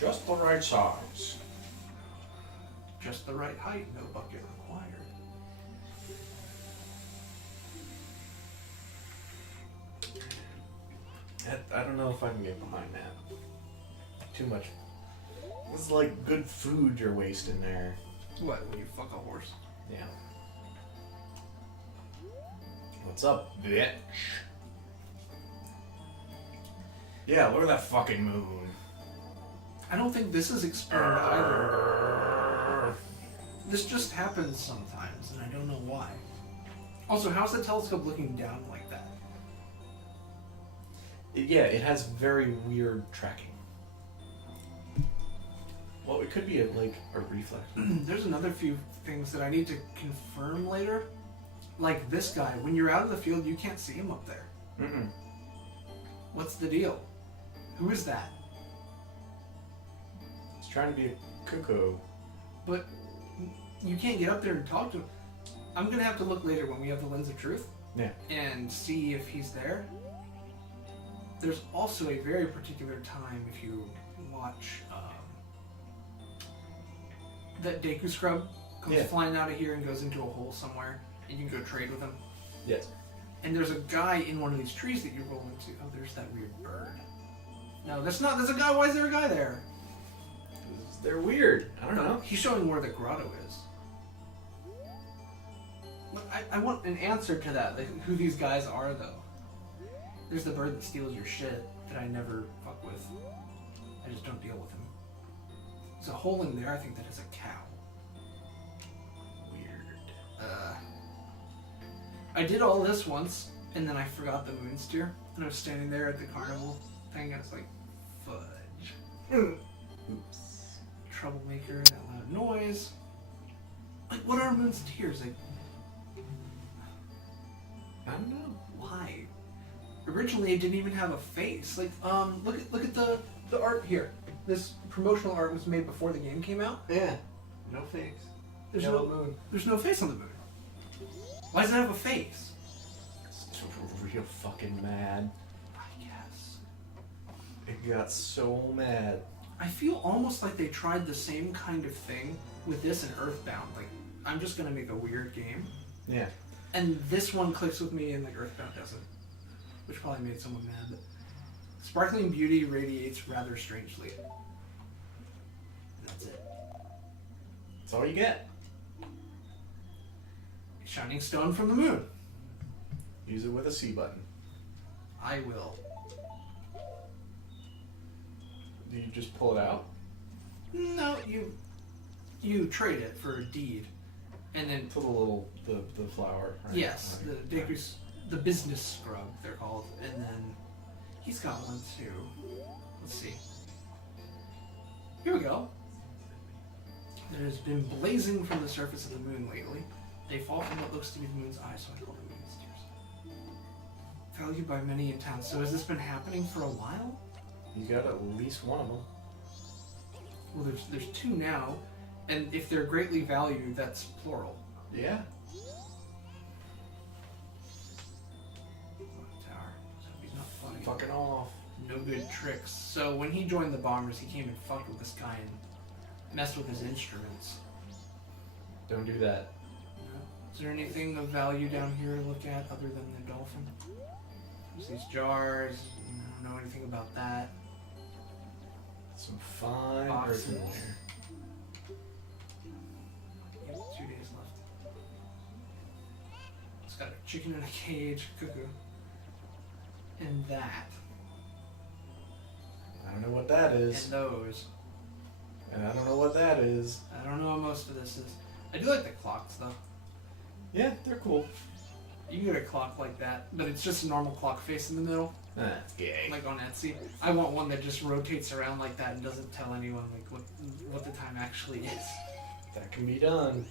Just the right size. Just the right height, no bucket required. I don't know if I can get behind that. Too much. It's like good food you're wasting there. What, when you fuck a horse? Yeah. What's up, bitch? Yeah, look at that fucking moon. I don't think this is explained either. This just happens sometimes, and I don't know why. Also, how's the telescope looking down like that? Yeah, it has very weird tracking. Well, it could be like a reflex. There's another few things that I need to confirm later. Like this guy, when you're out of the field, you can't see him up there. Mm-mm. What's the deal? Who is that? He's trying to be a cuckoo. But you can't get up there and talk to him. I'm gonna have to look later when we have the Lens of Truth. Yeah. And see if he's there. There's also a very particular time if you watch that Deku Scrub comes Yeah. flying out of here and goes into a hole somewhere, and you can go trade with him. Yes. And there's a guy in one of these trees that you roll into. Oh, there's that weird bird. No, that's not. There's a guy. Why is there a guy there? They're weird. I don't know. He's showing where the grotto is. Look, I want an answer to that. Like, who these guys are, though. There's the bird that steals your shit that I never fuck with. I just don't deal with him. There's a hole in there. I think that is a cow. Weird. I did all this once, and then I forgot the moon steer, and I was standing there at the carnival thing, and I was like, fudge. Oops. Troublemaker, that loud noise. Like, what are moon steers? Like, I don't know. why? Originally, it didn't even have a face. Like, look at the art here. This promotional art was made before the game came out. Yeah. No face. There's Yellow no moon. There's no face on the moon. Why does it have a face? It's real fucking mad. I guess. It got so mad. I feel almost like they tried the same kind of thing with this and Earthbound. Like, I'm just gonna make a weird game, Yeah. and this one clicks with me, and like Earthbound doesn't, which probably made someone mad. But Sparkling Beauty radiates rather strangely. And that's it. That's all you get. Shining stone from the moon. Use it with a C button. I will. Do you just pull it out? No, you trade it for a deed, and then To the little the flower. Right? yes, Right. the Deku's the business scrub they're called, and then he's got one too. Let's see. Here we go. It has been blazing from the surface of the moon lately. They fall from what looks to be the moon's eye, so I call them moon steers. valued by many in town. So has this been happening for a while? You got at least one of them. Well, there's 2 now, and if they're greatly valued, that's plural. Yeah. Tower. So he's not funny. Fucking off. No good tricks. So when he joined the Bombers, he came and fucked with this guy and messed with his instruments. Don't do that. Is there anything of value down here to look at other than the dolphin? There's these jars. I don't know anything about that. Some fine Boxes. earthenware. Yep, 2 days left. It's got a chicken in a cage, cuckoo. And that. I don't know what that is. And those. And I don't know what that is. I don't know what most of this is. I do like the clocks though. Yeah, they're cool. You can get a clock like that, but it's just a normal clock face in the middle, That's gay. like on Etsy. I want one that just rotates around like that and doesn't tell anyone like what the time actually is. That can be done.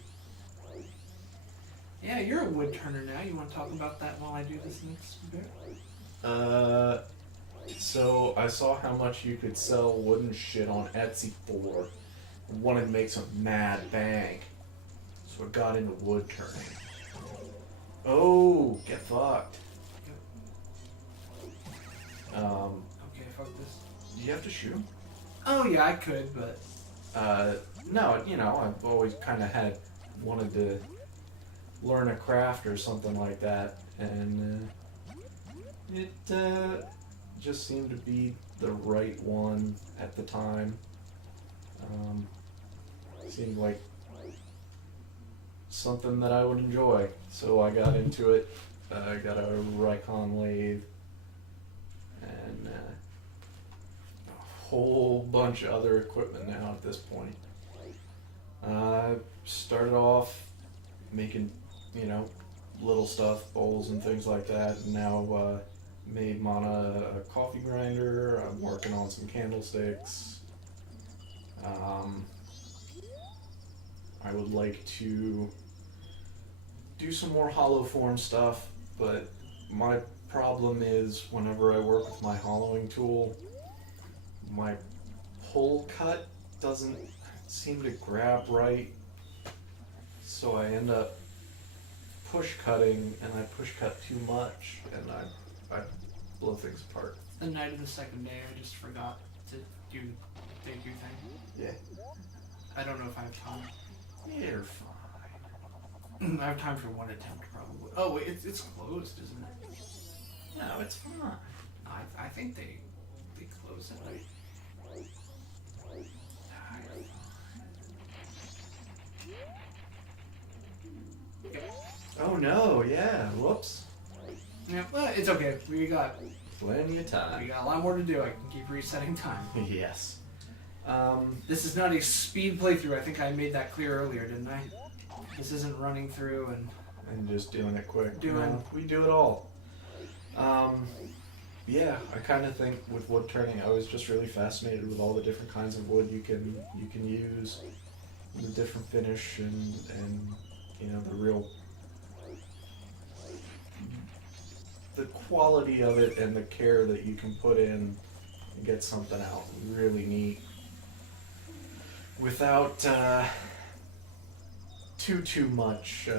Yeah, you're a wood turner now. You want to talk about that while I do this next bit? So I saw how much you could sell wooden shit on Etsy for. And wanted to make some mad bank. So I got into wood turning. Oh, get fucked. Okay, fuck this. Do you have to shoot? Oh yeah, I could, but No, you know, I've always kind of wanted to learn a craft or something like that, and it just seemed to be the right one at the time. Seemed like something that I would enjoy, so I got into it. I got a Rikon lathe and a whole bunch of other equipment now at this point. Started off making, you know, little stuff, bowls and things like that, and now made Mana a coffee grinder. I'm working on some candlesticks. I would like to do some more hollow form stuff, but my problem is whenever I work with my hollowing tool, my pull cut doesn't seem to grab right, so I end up push cutting, and I push cut too much, and I blow things apart. the night of the second day, I just forgot to do the debut thing. Yeah. I don't know if I have time. You're fine. I have time for one attempt, probably. Oh, wait, it's closed, isn't it? No, it's fine. I think they close it. Oh no, yeah, whoops. Yeah, well, it's okay. We got Plenty of time. a lot more to do. I can keep resetting time. Yes. This is not a speed playthrough. I think I made that clear earlier, didn't I? This isn't running through and just doing it quick. Doing- No, we do it all. Yeah, I kind of think with wood turning, I was just really fascinated with all the different kinds of wood you can use, the different finish and you know the quality of it and the care that you can put in and get something out really neat without too much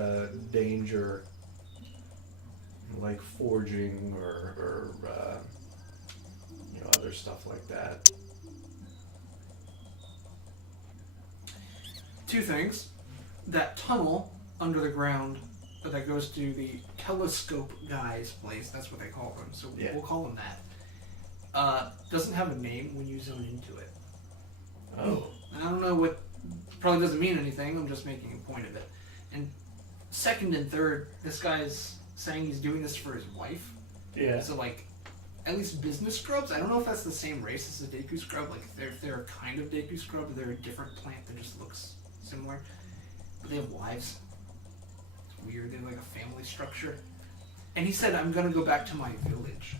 danger, like forging or you know, other stuff like that. two things. That tunnel under the ground that goes to the telescope guy's place, that's what they call them, so Yeah. we'll call them that, doesn't have a name when you zone into it. Oh. I don't know what, probably doesn't mean anything, I'm just making a point of it. And second and third, this guy's saying he's doing this for his wife. Yeah. So like, at least business scrubs, I don't know if that's the same race as a Deku scrub, like if they're a kind of Deku scrub, or they're a different plant that just looks similar. But they have wives. It's weird, they have like a family structure. And he said, I'm gonna go back to my village.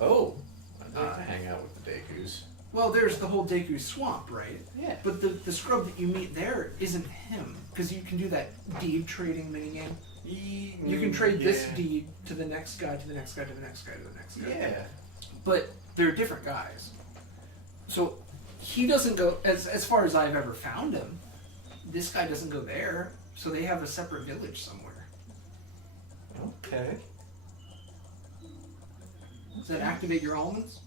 Oh. I'd like to hang out with the Dekus. Well, there's the whole Deku Swamp, right? Yeah. But the scrub that you meet there isn't him, because you can do that deed trading minigame. You can trade this deed to the next guy, to the next guy, to the next guy, to the next guy. Yeah. But they're different guys. So he doesn't go, as far as I've ever found him, this guy doesn't go there. So they have a separate village somewhere. Okay. Does that activate your almonds?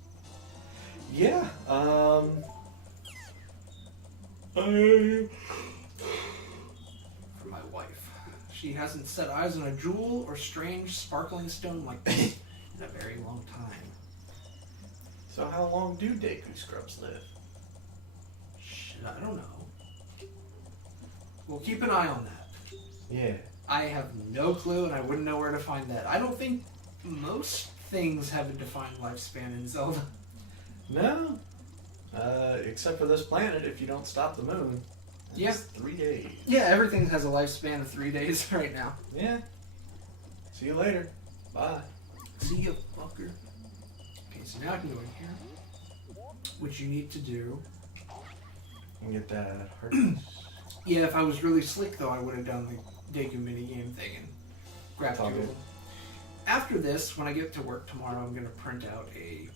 Yeah. For my wife. She hasn't set eyes on a jewel or strange sparkling stone like this in a very long time. So how long do Deku scrubs live? Shit, I don't know. We'll keep an eye on that. Yeah. I have no clue, and I wouldn't know where to find that. I don't think most things have a defined lifespan in Zelda. No. Except for this planet, if you don't stop the moon. Yeah. It's 3 days. Yeah, everything has a lifespan of 3 days right now. Yeah. See you later. Bye. See you, fucker. Okay, so now I can go in here. What you need to do... And get that heart. Yeah, if I was really slick, though, I would have done the Deku minigame thing and grabbed two of them. After this, when I get to work tomorrow, I'm going to print out a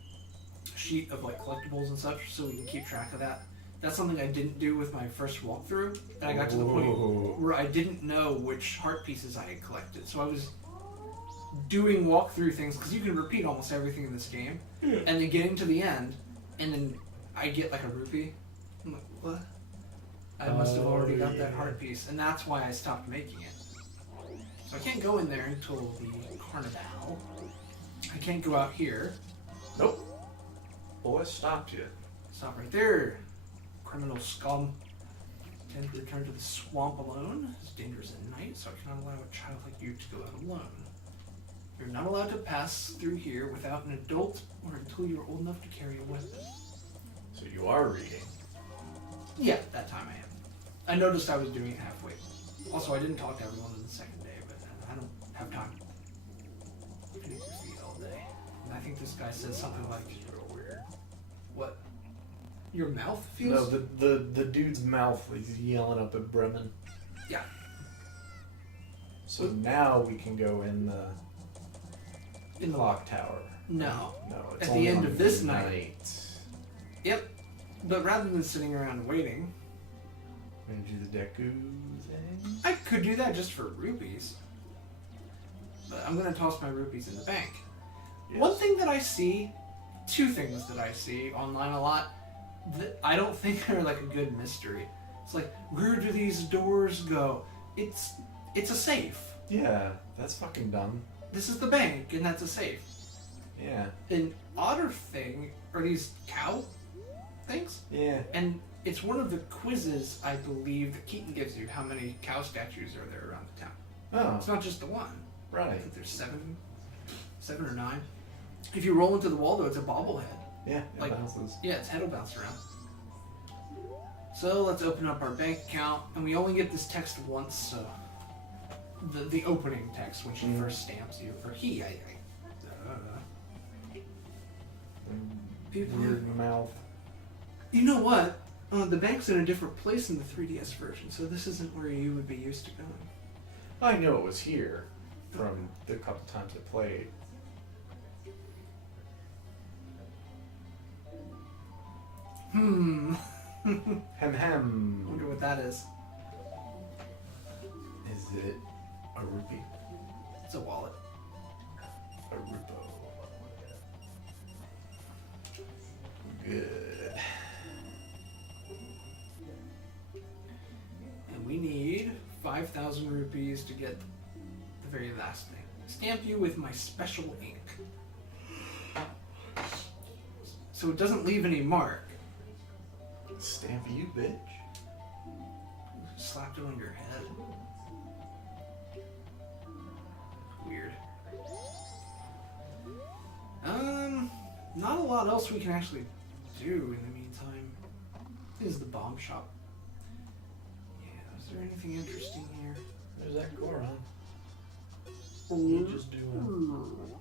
sheet of like collectibles and such so we can keep track of that. That's something I didn't do with my first walkthrough, and I got to the point where I didn't know which heart pieces I had collected. So I was doing walkthrough things, because you can repeat almost everything in this game, and then getting to the end, and then I get like a rupee. I'm like, what? I must have already got that heart piece, and that's why I stopped making it. So I can't go in there until the Carnival. I can't go out here. Nope. Boy, stopped you. Stop right there. Criminal scum. Tend to return to the swamp alone. It's dangerous at night, so I cannot allow a child like you to go out alone. You're not allowed to pass through here without an adult or until you're old enough to carry a weapon. So you are reading. Yeah, that time I am. I noticed I was doing it halfway. Also, I didn't talk to everyone on the second day, but I don't have time. I need to feed all day. And I think this guy says something like, "You're weird." What? Your mouth feels? No, the dude's mouth is yelling up at Bremen. Yeah. So now we can go in the clock tower. No. No, it's At only the end on of this night. Yep. But rather than sitting around and waiting, I'm gonna do the Deku thing. I could do that just for rupees. But I'm going to toss my rupees in the bank. Yes. One thing that I see, two things that I see online a lot, that I don't think are like a good mystery. It's like, where do these doors go? It's a safe. Yeah, that's fucking dumb. This is the bank, and that's a safe. Yeah. An odder thing are these cow things, Yeah. and it's one of the quizzes I believe that Keaton gives you. How many cow statues are there around the town? Oh, It's not just the one. I right. think there's seven or nine. If you roll into the wall, though, it's a bobblehead. Yeah, it Like- bounces. Yeah, its head will bounce around. So let's open up our bank account, and we only get this text once. So the opening text when she first stamps you, or he, People- Weird mouth. You know what? The bank's in a different place in the 3DS version, so this isn't where you would be used to going. I know it was here from the couple times I played. Hem. Wonder what that is. Is it a rupee? It's a wallet. A rupo. Good. And we need 5,000 rupees to get the very last thing. Stamp you with my special ink. So it doesn't leave any mark. Stamp you, bitch. Slapped it on your head. Weird. Not a lot else we can actually do in the meantime. This is the bomb shop. Yeah, is there anything interesting here? There's that Goron. You just doing.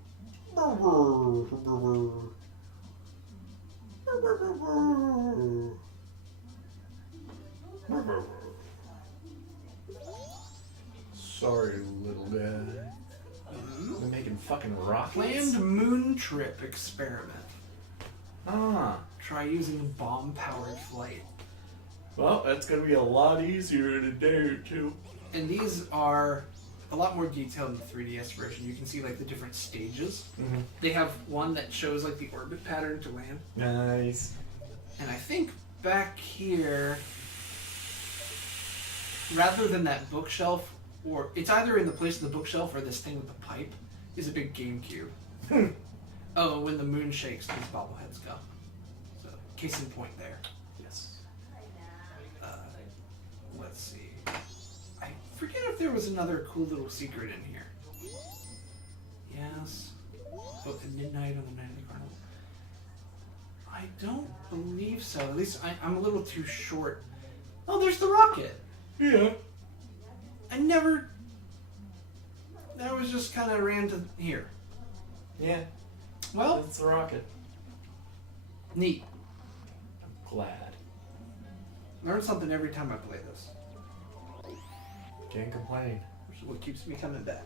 Sorry, little guy. They're making fucking rockets. Planned moon trip experiment. Ah. Try using a bomb-powered flight. Well, that's gonna be a lot easier in a day or two. And these are a lot more detailed in the 3DS version. You can see like the different stages. Mm-hmm. They have one that shows like the orbit pattern to land. Nice. And I think back here, rather than that bookshelf, or it's either in the place of the bookshelf or this thing with the pipe, is a big GameCube. Oh, when the moon shakes, these bobbleheads go. So, case in point there. Yes. Let's see. I forget if there was another cool little secret in here. Yes. Oh, at midnight on the night of the carnival. I don't believe so. At least I'm a little too short. Oh, there's the rocket. Yeah. I was just kind of ran to here. Yeah. Well, It's a rocket. neat. I'm glad. Learn something every time I play this. Can't complain. Which is what keeps me coming back.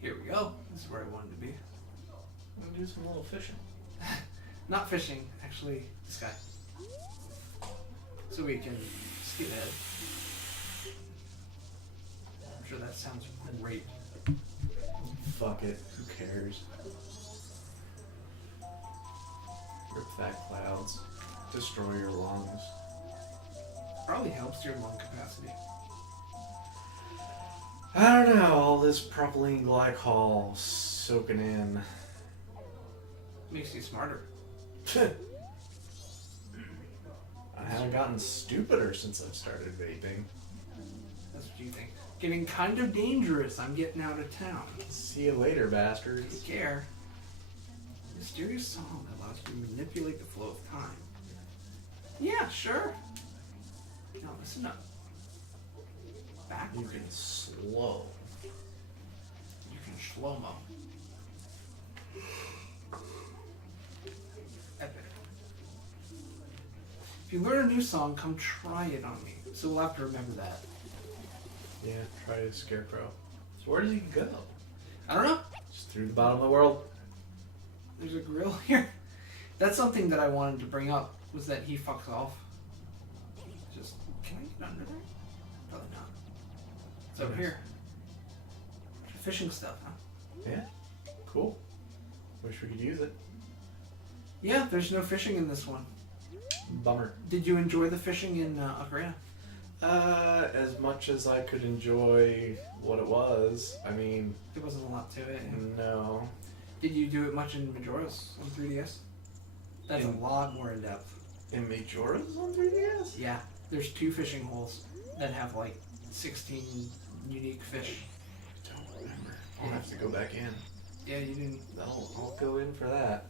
Here we go. This is where I wanted to be. I'm gonna do some little fishing. Not fishing, actually, this guy. So we can skip ahead. I'm sure that sounds great. Fuck it. Who cares? Rip that clouds. Destroy your lungs. Probably helps your lung capacity. I don't know. All this propylene glycol soaking in. Makes you smarter. I haven't gotten stupider since I've started vaping. That's what you think. Getting kind of dangerous. I'm getting out of town. See you later, bastards. Take care. Mysterious song that allows you to manipulate the flow of time. Yeah, sure. Now listen up. You Backwards. can slow. You can slow-mo. Epic. If you learn a new song, come try it on me. So we'll have to remember that. Yeah, try a scarecrow. So where does he go? I don't know. Just through the bottom of the world. There's a grill here. That's something that I wanted to bring up, was that he fucks off. Just, can I get under there? Probably not. It's over here. Fishing stuff, huh? Yeah. Cool. Wish we could use it. Yeah, there's no fishing in this one. Bummer. Did you enjoy the fishing in Ocarina? As much as I could enjoy what it was, I mean, There wasn't a lot to it. no. Did you do it much in Majora's on 3DS? That's a lot more in depth. In Majora's on 3DS? Yeah, there's 2 fishing holes that have like 16 unique fish. I don't remember. I'll have to go back in. Yeah, you didn't. No, I'll go in for that.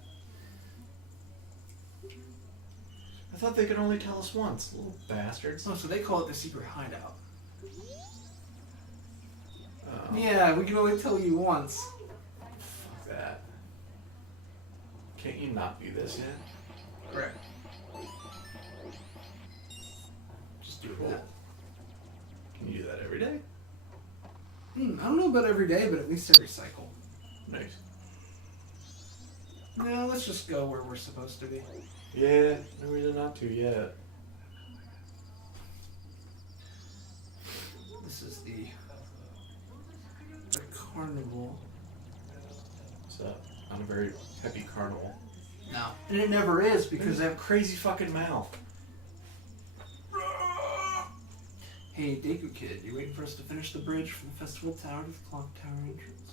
I thought they could only tell us once, little bastards. Oh, so they call it the secret hideout. Oh, Yeah, we can only tell you once. fuck that. Can't you not do this yet? Correct. Just do Cool. that. Can you do that every day? I don't know about every day, but at least every cycle. Nice. No, let's just go where we're supposed to be. Yeah, no reason not to yet. This is the carnival. So, on a very happy carnival. No, and it never is because They have a crazy fucking mouth. Hey, Deku Kid, you waiting for us to finish the bridge from the festival tower to the clock tower entrance?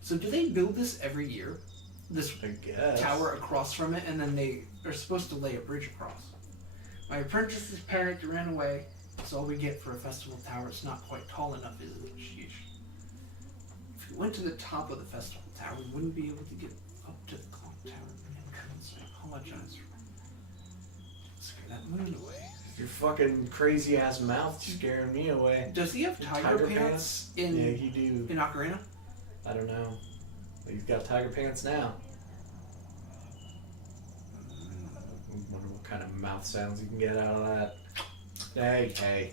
So do they build this every year? This I guess. tower across from it, and then they are supposed to lay a bridge across. My apprentice is panicked and ran away. That's all we get for a festival tower. It's not quite tall enough, is it? Sheesh. If we went to the top of the festival tower, we wouldn't be able to get up to the clock tower entrance. I apologize for scare that moon away. Your fucking crazy ass mouth scaring me away. Does he have tiger pants in Yeah, you do. in Ocarina? I don't know. But he's got tiger pants now. kind of mouth sounds you can get out of that. Hey.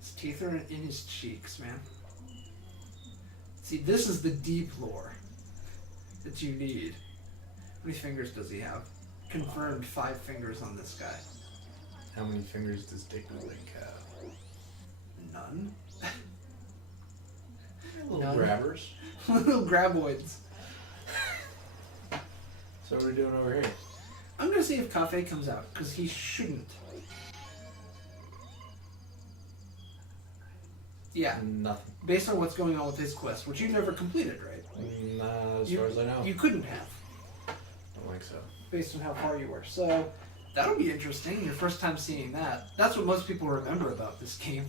His teeth are in his cheeks, man. See, this is the deep lore that you need. How many fingers does he have? Confirmed 5 fingers on this guy. How many fingers does Dick Link have? None. Little None. grabbers. Little graboids. So what are we doing over here? I'm gonna see if Cafe comes out, because he shouldn't. Yeah, Nothing. based on what's going on with his quest, which you never completed, right? Nah, as far as I know. You couldn't have, I don't think so. based on how far you were. So, that'll be interesting, your first time seeing that. That's what most people remember about this game.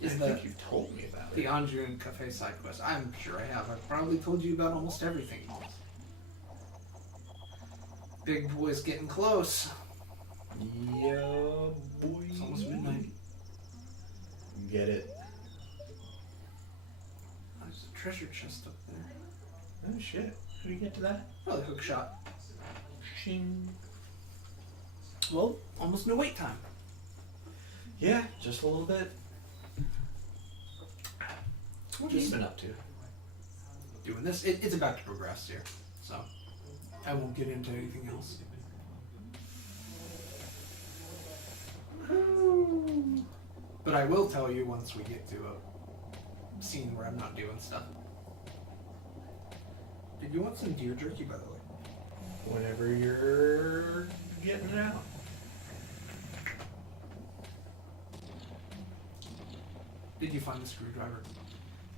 I Is think you've told me about the it. Anju and Cafe side quest. I'm sure I have. I've probably told you about almost everything. Big boy's getting close. Yeah, boy. It's almost midnight. Get it. There's a treasure chest up there. Oh shit. How do you get to that? Oh, the hook shot. Shing. Well, almost no wait time. Yeah, just a little bit. What Just have you been up to. doing this? It's about to progress here, so I won't get into anything else. But I will tell you once we get to a scene where I'm not doing stuff. Did you want some deer jerky, by the way? Whenever you're getting it out. Did you find the screwdriver?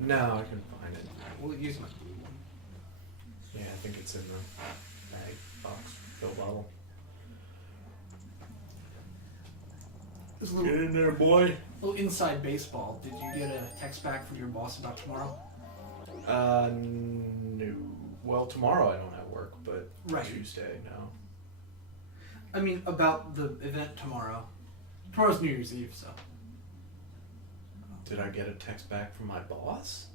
No, I couldn't find it. We'll use my. Yeah, I think it's in the bag box, pill bottle. This Get little, in there, boy. little inside baseball. Did you get a text back from your boss about tomorrow? No. Well, tomorrow I don't have work, but Right. Tuesday, no. I mean, about the event tomorrow. Tomorrow's New Year's Eve, so. Did I get a text back from my boss?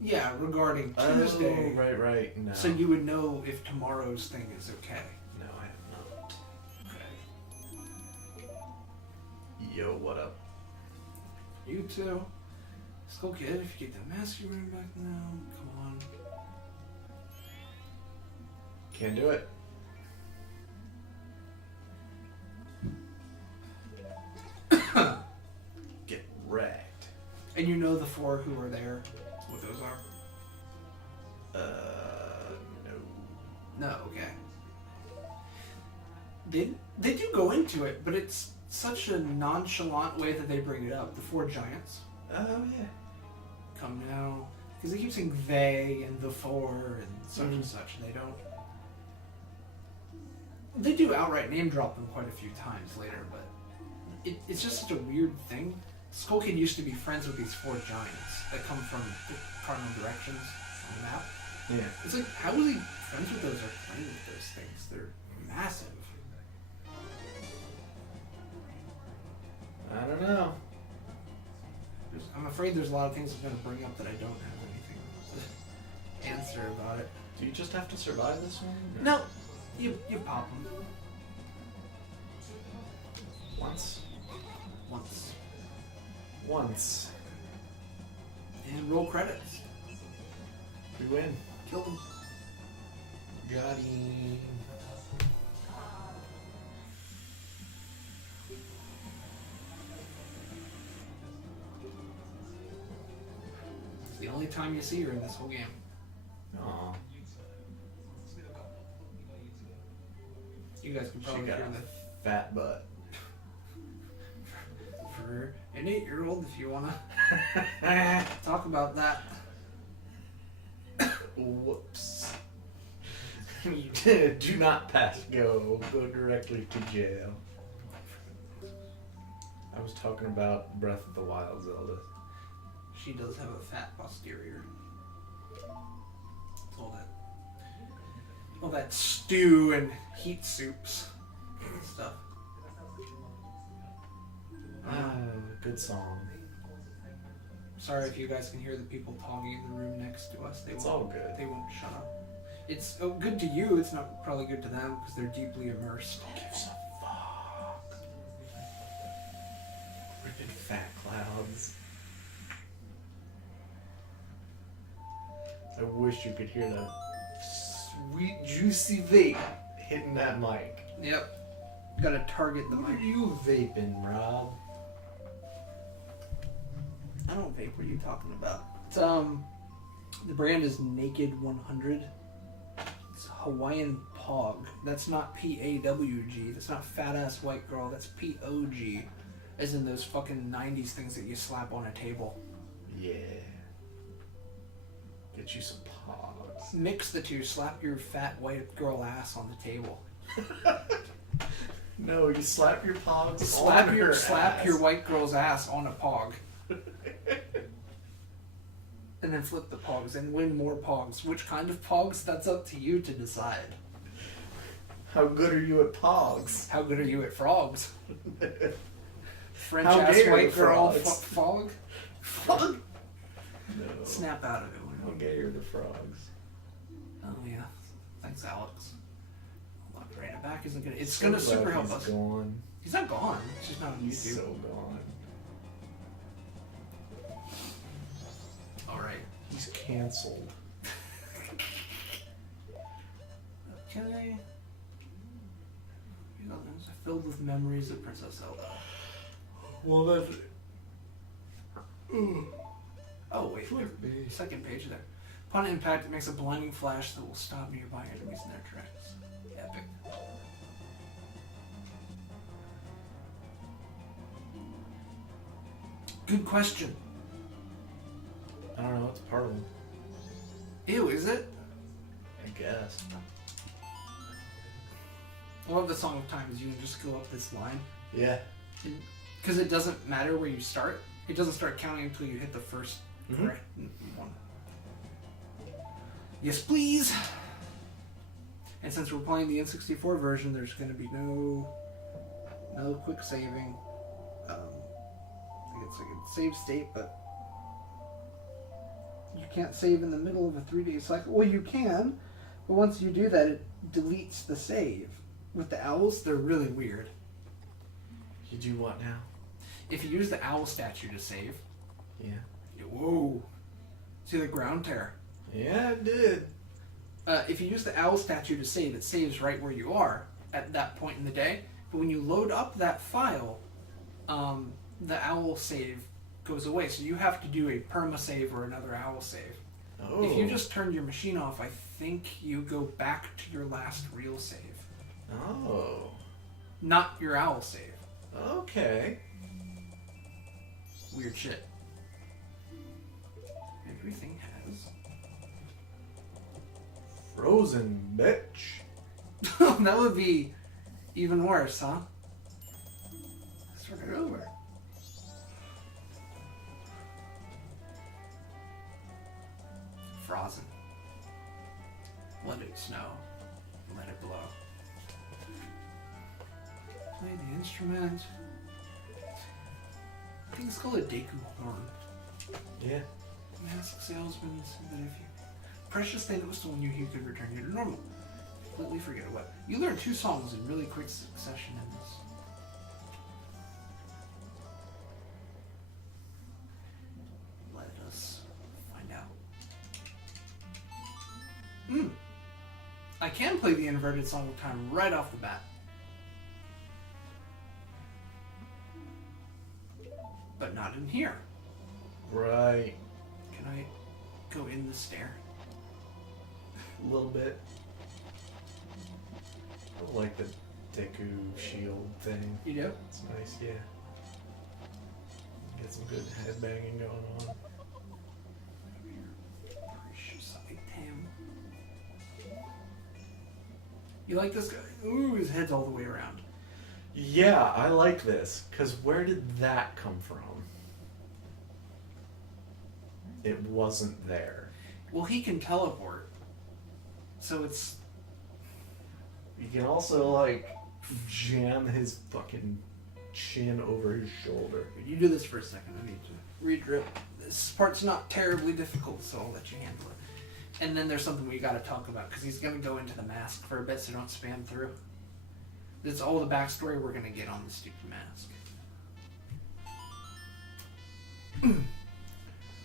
Yeah, regarding Tuesday. Oh, right. No. So you would know if tomorrow's thing is okay. No, I have not. Okay. Yo, what up? You too. Skull Kid, if you get that mask you're wearing back now, come Can't do it. on. Get wrecked. And you know the 4 who are there, what those are? No. No, okay. They do go into it, but it's such a nonchalant way that they bring it up. The 4 giants Oh, yeah. come now. Because they keep saying they and the 4 and such and such, and they don't. They do outright name drop them quite a few times later, but it's just such a weird thing. Skull Kid used to be friends with these 4 giants that come from the cardinal directions on the map. Yeah. It's like, how was he friends with those or playing with those things? They're massive. I don't know. I'm afraid there's a lot of things I'm going to bring up that I don't have anything to answer about it. Do you just have to survive this one? No, you pop them Once. once and roll credits. We win. Kill them. Got him. It's the only time you see her in this whole game. Aw. You guys can She probably got hear a that. fat butt. For an 8-year-old, if you want to talk about that. Whoops. Do not pass go. Go directly to jail. I was talking about Breath of the Wild, Zelda. She does have a fat posterior. All that stew and heat soups and stuff. Ah, good song. Sorry if you guys can hear the people talking in the room next to us. It's all good. They won't shut up. It's good to you. It's not probably good to them because they're deeply immersed. Who gives a fuck? Ripping fat clouds. I wish you could hear that sweet, juicy vape hitting that mic. Yep. Gotta target the What mic. are you vaping, Rob? I don't vape. What are you talking about? It's, the brand is Naked 100. It's Hawaiian Pog. That's not P-A-W-G. That's not fat ass white girl. That's P-O-G. As in those fucking 90s things that you slap on a table. Yeah. Get you some pogs. Mix the two. Slap your fat white girl ass on the table. No, you slap your pogs Slap on your her slap ass. your white girl's ass on a pog. And then flip the pogs and win more pogs. Which kind of pogs? That's up to you to decide. How good are you at pogs? How good are you at frogs? French How ass gay are white the girl frogs? fog? Fog? No. Snap out of it. How gay are the frogs? Oh yeah. Thanks, Alex. Look, right in the back isn't gonna. It's gonna super help us. Gone. He's not gone. It's just not on He's YouTube. so gone. All right. He's canceled. Okay. Filled with memories of Princess Zelda. Well, that's... Oh wait, there, second page there. Upon impact, it makes a blinding flash that will stop nearby enemies in their tracks. Epic. Good question. I don't know, it's part of him. Ew, is it? I guess. I love the Song of Time is you can just go up this line. Yeah. Because it doesn't matter where you start. It doesn't start counting until you hit the first correct one. Yes, please! And since we're playing the N64 version, there's going to be no quick saving. I think it's like a save state, but you can't save in the middle of a 3-day cycle. Well, you can, but once you do that, it deletes the save. With the owls, they're really weird. You do what now? If you use the owl statue to save, Yeah. whoa, see the ground tear. Yeah, it did. If you use the owl statue to save, it saves right where you are at that point in the day. But when you load up that file, the owl save goes away. So you have to do a perma save or another owl save. Oh. If you just turn your machine off, I think you go back to your last real save. Oh. Not your owl save. Okay. Weird shit. Everything has... Frozen, bitch. That would be even worse, huh? Start it over. Frozen. Let it snow. Let it blow. Play the instrument. I think it's called a Deku horn. Yeah. Mask salesman said that if you precious thing that was stolen you could return you to normal. Completely forget what. You learn 2 songs in really quick succession in this. Let us find out. I can play the inverted Song of Time right off the bat. But not in here. Right. Can I go in the stair? A little bit. I like the Deku shield thing. You do? It's nice, yeah. Get some good headbanging going on. Precious item. You like this guy? Ooh, his head's all the way around. Yeah, I like this, because where did that come from? It wasn't there. Well, he can teleport. So it's... You can also, like, jam his fucking chin over his shoulder. You do this for a second. I need to re-drip. This part's not terribly difficult, so I'll let you handle it. And then there's something we gotta talk about, because he's gonna go into the mask for a bit, so don't spam through. That's all the backstory we're gonna get on the stupid mask.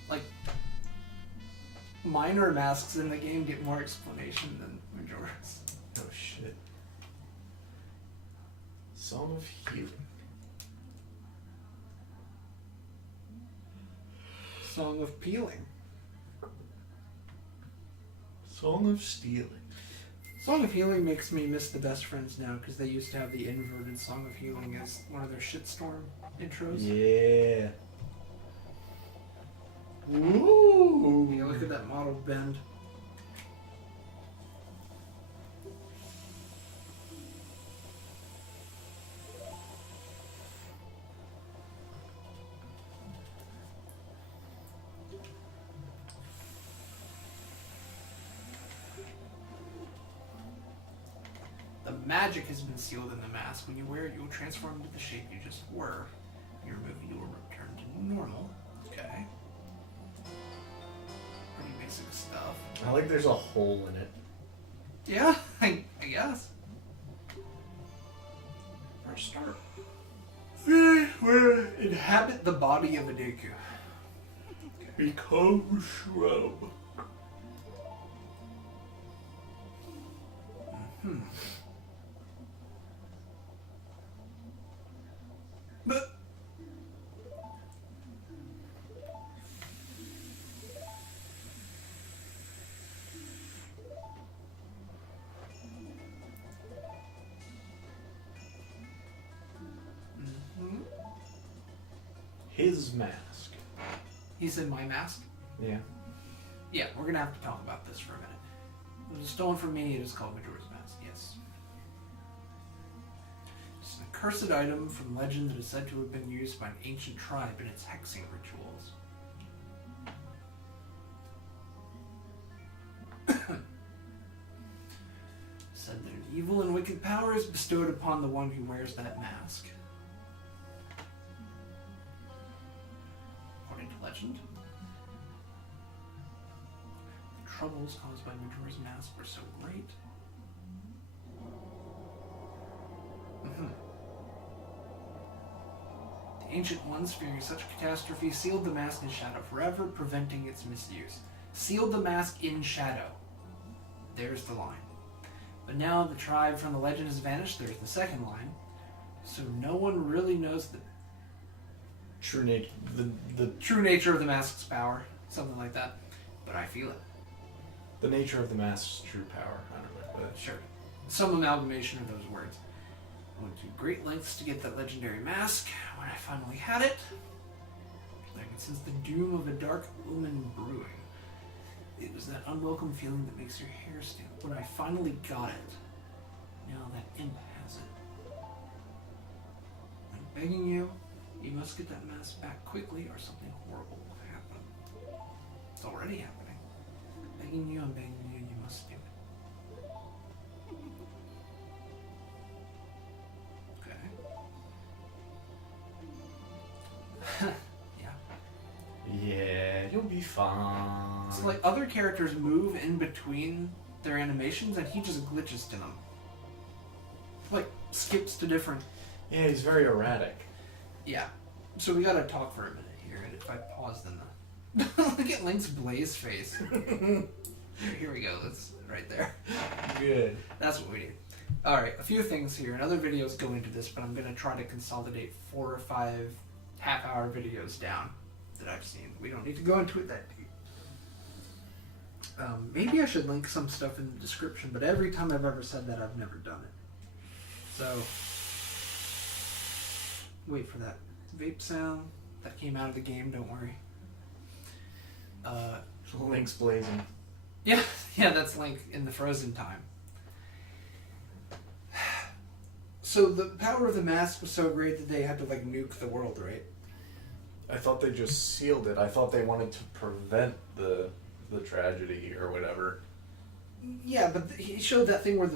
Like, minor masks in the game get more explanation than Majora's. Oh shit. Song of Healing. Song of Peeling. Song of Stealing. Song of Healing makes me miss the Best Friends now, because they used to have the inverted Song of Healing as one of their shitstorm intros. Yeah. Ooh. Yeah, look at that model bend. The magic has been sealed in the mask. When you wear it, you will transform into the shape you just were. When you remove it, you will return to normal. Okay. Pretty basic stuff. I like there's a hole in it. Yeah, I guess. For a start. We're inhabit the body of a Deku. Become shrub. But His mask. he's in my mask. Yeah. Yeah, we're gonna have to talk about this for a minute. It was stolen from me. It is called Majora's Mask. Yes. It's an accursed item from legend that is said to have been used by an ancient tribe in its hexing rituals. Said that an evil and wicked power is bestowed upon the one who wears that mask. According to legend, the troubles caused by Majora's Mask were so great. The ancient ones, fearing such catastrophe, sealed the mask in shadow forever, preventing its misuse. Sealed the mask in shadow. There's the line. But now the tribe from the legend has vanished. There's the second line. So no one really knows the True nature. The true nature of the mask's power. Something like that. But I feel it. the nature of the mask's true power. I don't know. But Sure. Some amalgamation of those words. I went to great lengths to get that legendary mask. When I finally had it, like it since the doom of a dark omen brewing. It was that unwelcome feeling that makes your hair stand. When I finally got it, now that imp has it. I'm begging you, you must get that mask back quickly or something horrible will happen. It's already happening. I'm begging you, you must do it. Okay. Yeah. yeah, you'll be fine. So like other characters move in between their animations and he just glitches to them. Like skips to different. Yeah, he's very erratic. Yeah. So we gotta talk for a minute here, and if I pause then the look at Link's blaze face. Here we go, that's right there. Good. That's what we need. Alright, a few things here, and other videos go into this, but I'm gonna try to consolidate 4 or 5 half-hour videos down that I've seen. We don't need to go into it that deep. Maybe I should link some stuff in the description, but every time I've ever said that, I've never done it. So, wait for that vape sound. That came out of the game, don't worry. Link's blazing. Yeah, that's Link in the frozen time. So the power of the mask was so great that they had to like nuke the world, right? I thought they just sealed it. I thought they wanted to prevent the tragedy or whatever. Yeah, but he showed that thing where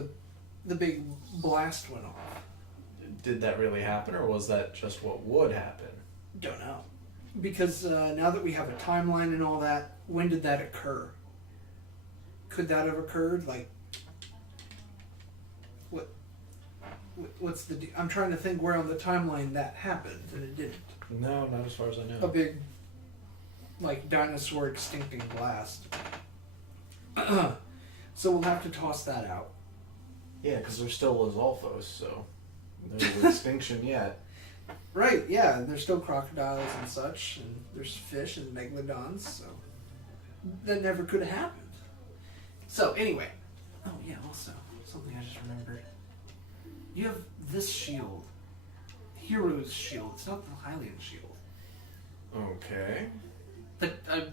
the big blast went off. Did that really happen, or was that just what would happen? Don't know. Because now that we have a timeline and all that, when did that occur? could that have occurred? Like, what's the? I'm trying to think where on the timeline that happened, and it didn't. No, not as far as I know. A big, like, dinosaur extincting blast. So we'll have to toss that out. Yeah, because there still was Alphos, so no extinction yet. Right, yeah, and there's still crocodiles and such, and there's fish and megalodons, so that never could have happened. So, anyway. Oh, yeah, also, something I just remembered. You have this shield. Hero's shield. It's not the Hylian shield. Okay.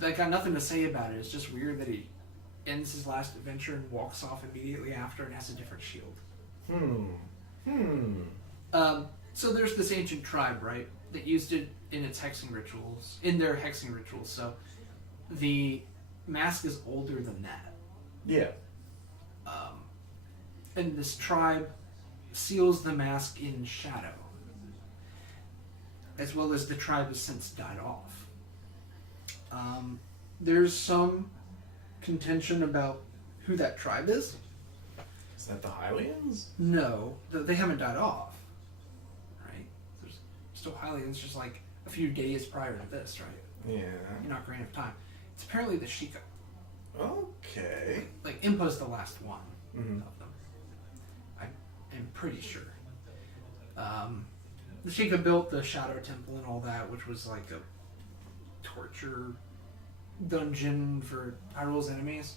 I got nothing to say about it. It's just weird that he ends his last adventure and walks off immediately after and has a different shield. So there's this ancient tribe, right, that used it in its hexing rituals, in their hexing rituals. So the mask is older than that. Yeah. And this tribe seals the mask in shadow, as well as the tribe has since died off. There's some contention about who that tribe is. Is that the Hylians? No, they haven't died off. Right? There's still Hylians, just like a few days prior to this, right? Yeah. You're not great enough time. It's apparently the Sheikah. Okay. Like, Impa's the last one Mhm. of them. I am pretty sure. The Sheikah built the Shadow Temple and all that, which was like a torture dungeon for Hyrule's enemies.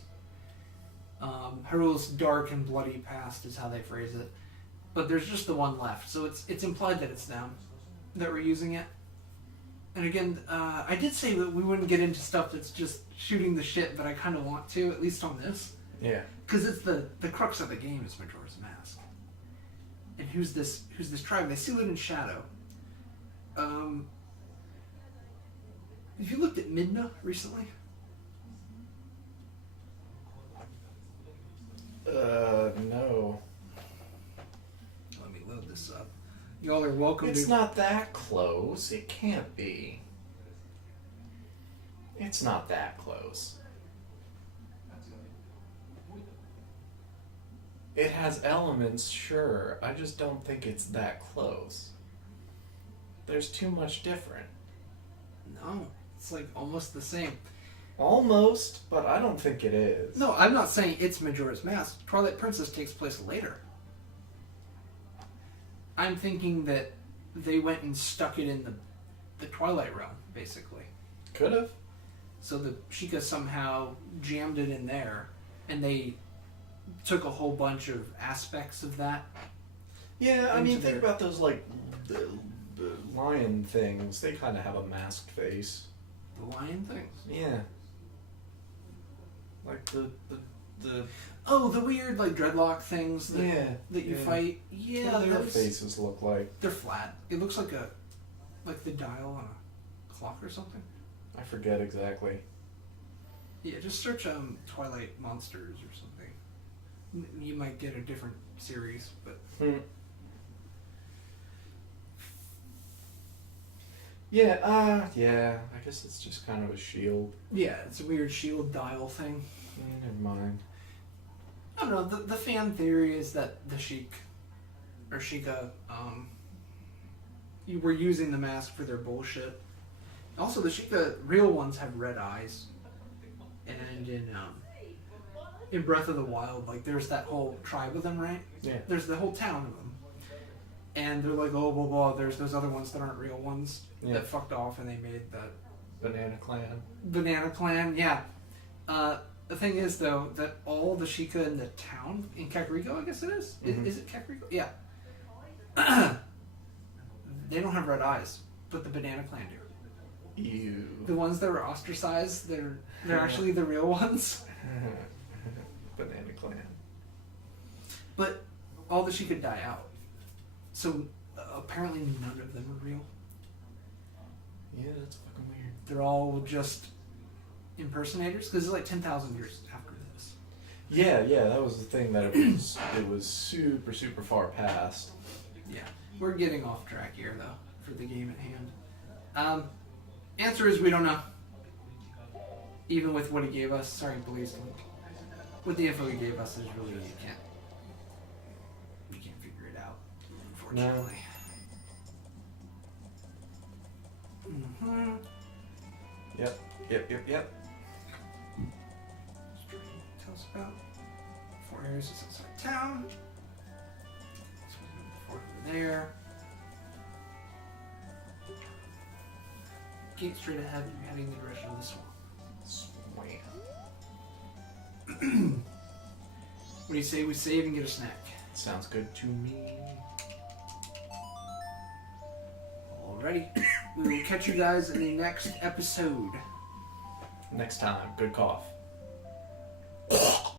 Hyrule's dark and bloody past is how they phrase it. But there's just the one left, so it's implied that it's them that were using it. And again, I did say that we wouldn't get into stuff that's just shooting the shit, but I kind of want to, at least on this. Yeah. Because it's the crux of the game is Majora's Mask. And who's this tribe? They seal it in shadow. Have you looked at Midna recently? No. Let me load this up. Y'all are welcome It's to... not that close. It can't be. It's not that close. It has elements, sure. I just don't think it's that close. There's too much different. No, it's like almost the same. Almost, but I don't think it is. No, I'm not saying it's Majora's Mask. Twilight Princess takes place later. I'm thinking that they went and stuck it in the Twilight Realm, basically. Could have. So the Sheikah somehow jammed it in there, and they took a whole bunch of aspects of that. Yeah, I mean, Into think their- about those, like, the lion things. They kind of have a masked face. The lion things. Yeah. Like the Oh, the weird like dreadlock things that you yeah. fight. Yeah, What do their those, faces look like? they're flat. It looks like the dial on a clock or something. I forget exactly. Yeah, just search Twilight Monsters or something. You might get a different series, but Yeah, yeah. I guess it's just kind of a shield. yeah, it's a weird shield dial thing. Never mind. I don't know. The fan theory is that the Sheikah, you were using the mask for their bullshit. Also, the Sheikah real ones have red eyes, and in Breath of the Wild, like there's that whole tribe of them, right? Yeah. There's the whole town of them, and they're like, oh, blah blah. There's those other ones that aren't real ones Yeah. that fucked off, and they made the Banana Clan. Banana Clan. Yeah. The thing is, though, that all the Sheikah in the town, in Kakariko, I guess it is? Mhm. Is it Kakariko? Yeah. They don't have red eyes, but the Banana Clan do. Ew. The ones that were ostracized, they're actually the real ones. Banana Clan. But all the Sheikah die out. So apparently none of them are real. Yeah, that's fucking weird. They're all just impersonators, because it's like 10,000 years after this. Yeah, that was the thing that it was super, super far past. Yeah. We're getting off track here, though, for the game at hand. Answer is we don't know. Even with what he gave us. Sorry, please. with the info he gave us, there's really we can't figure it out, unfortunately. Yep. Tell us about 4 areas just outside town. So we're over there. Gate straight ahead, you're heading in the direction of the swamp. What do you say we save and get a snack? Sounds good to me. Alrighty. We will catch you guys in the next episode. Next time, good cough.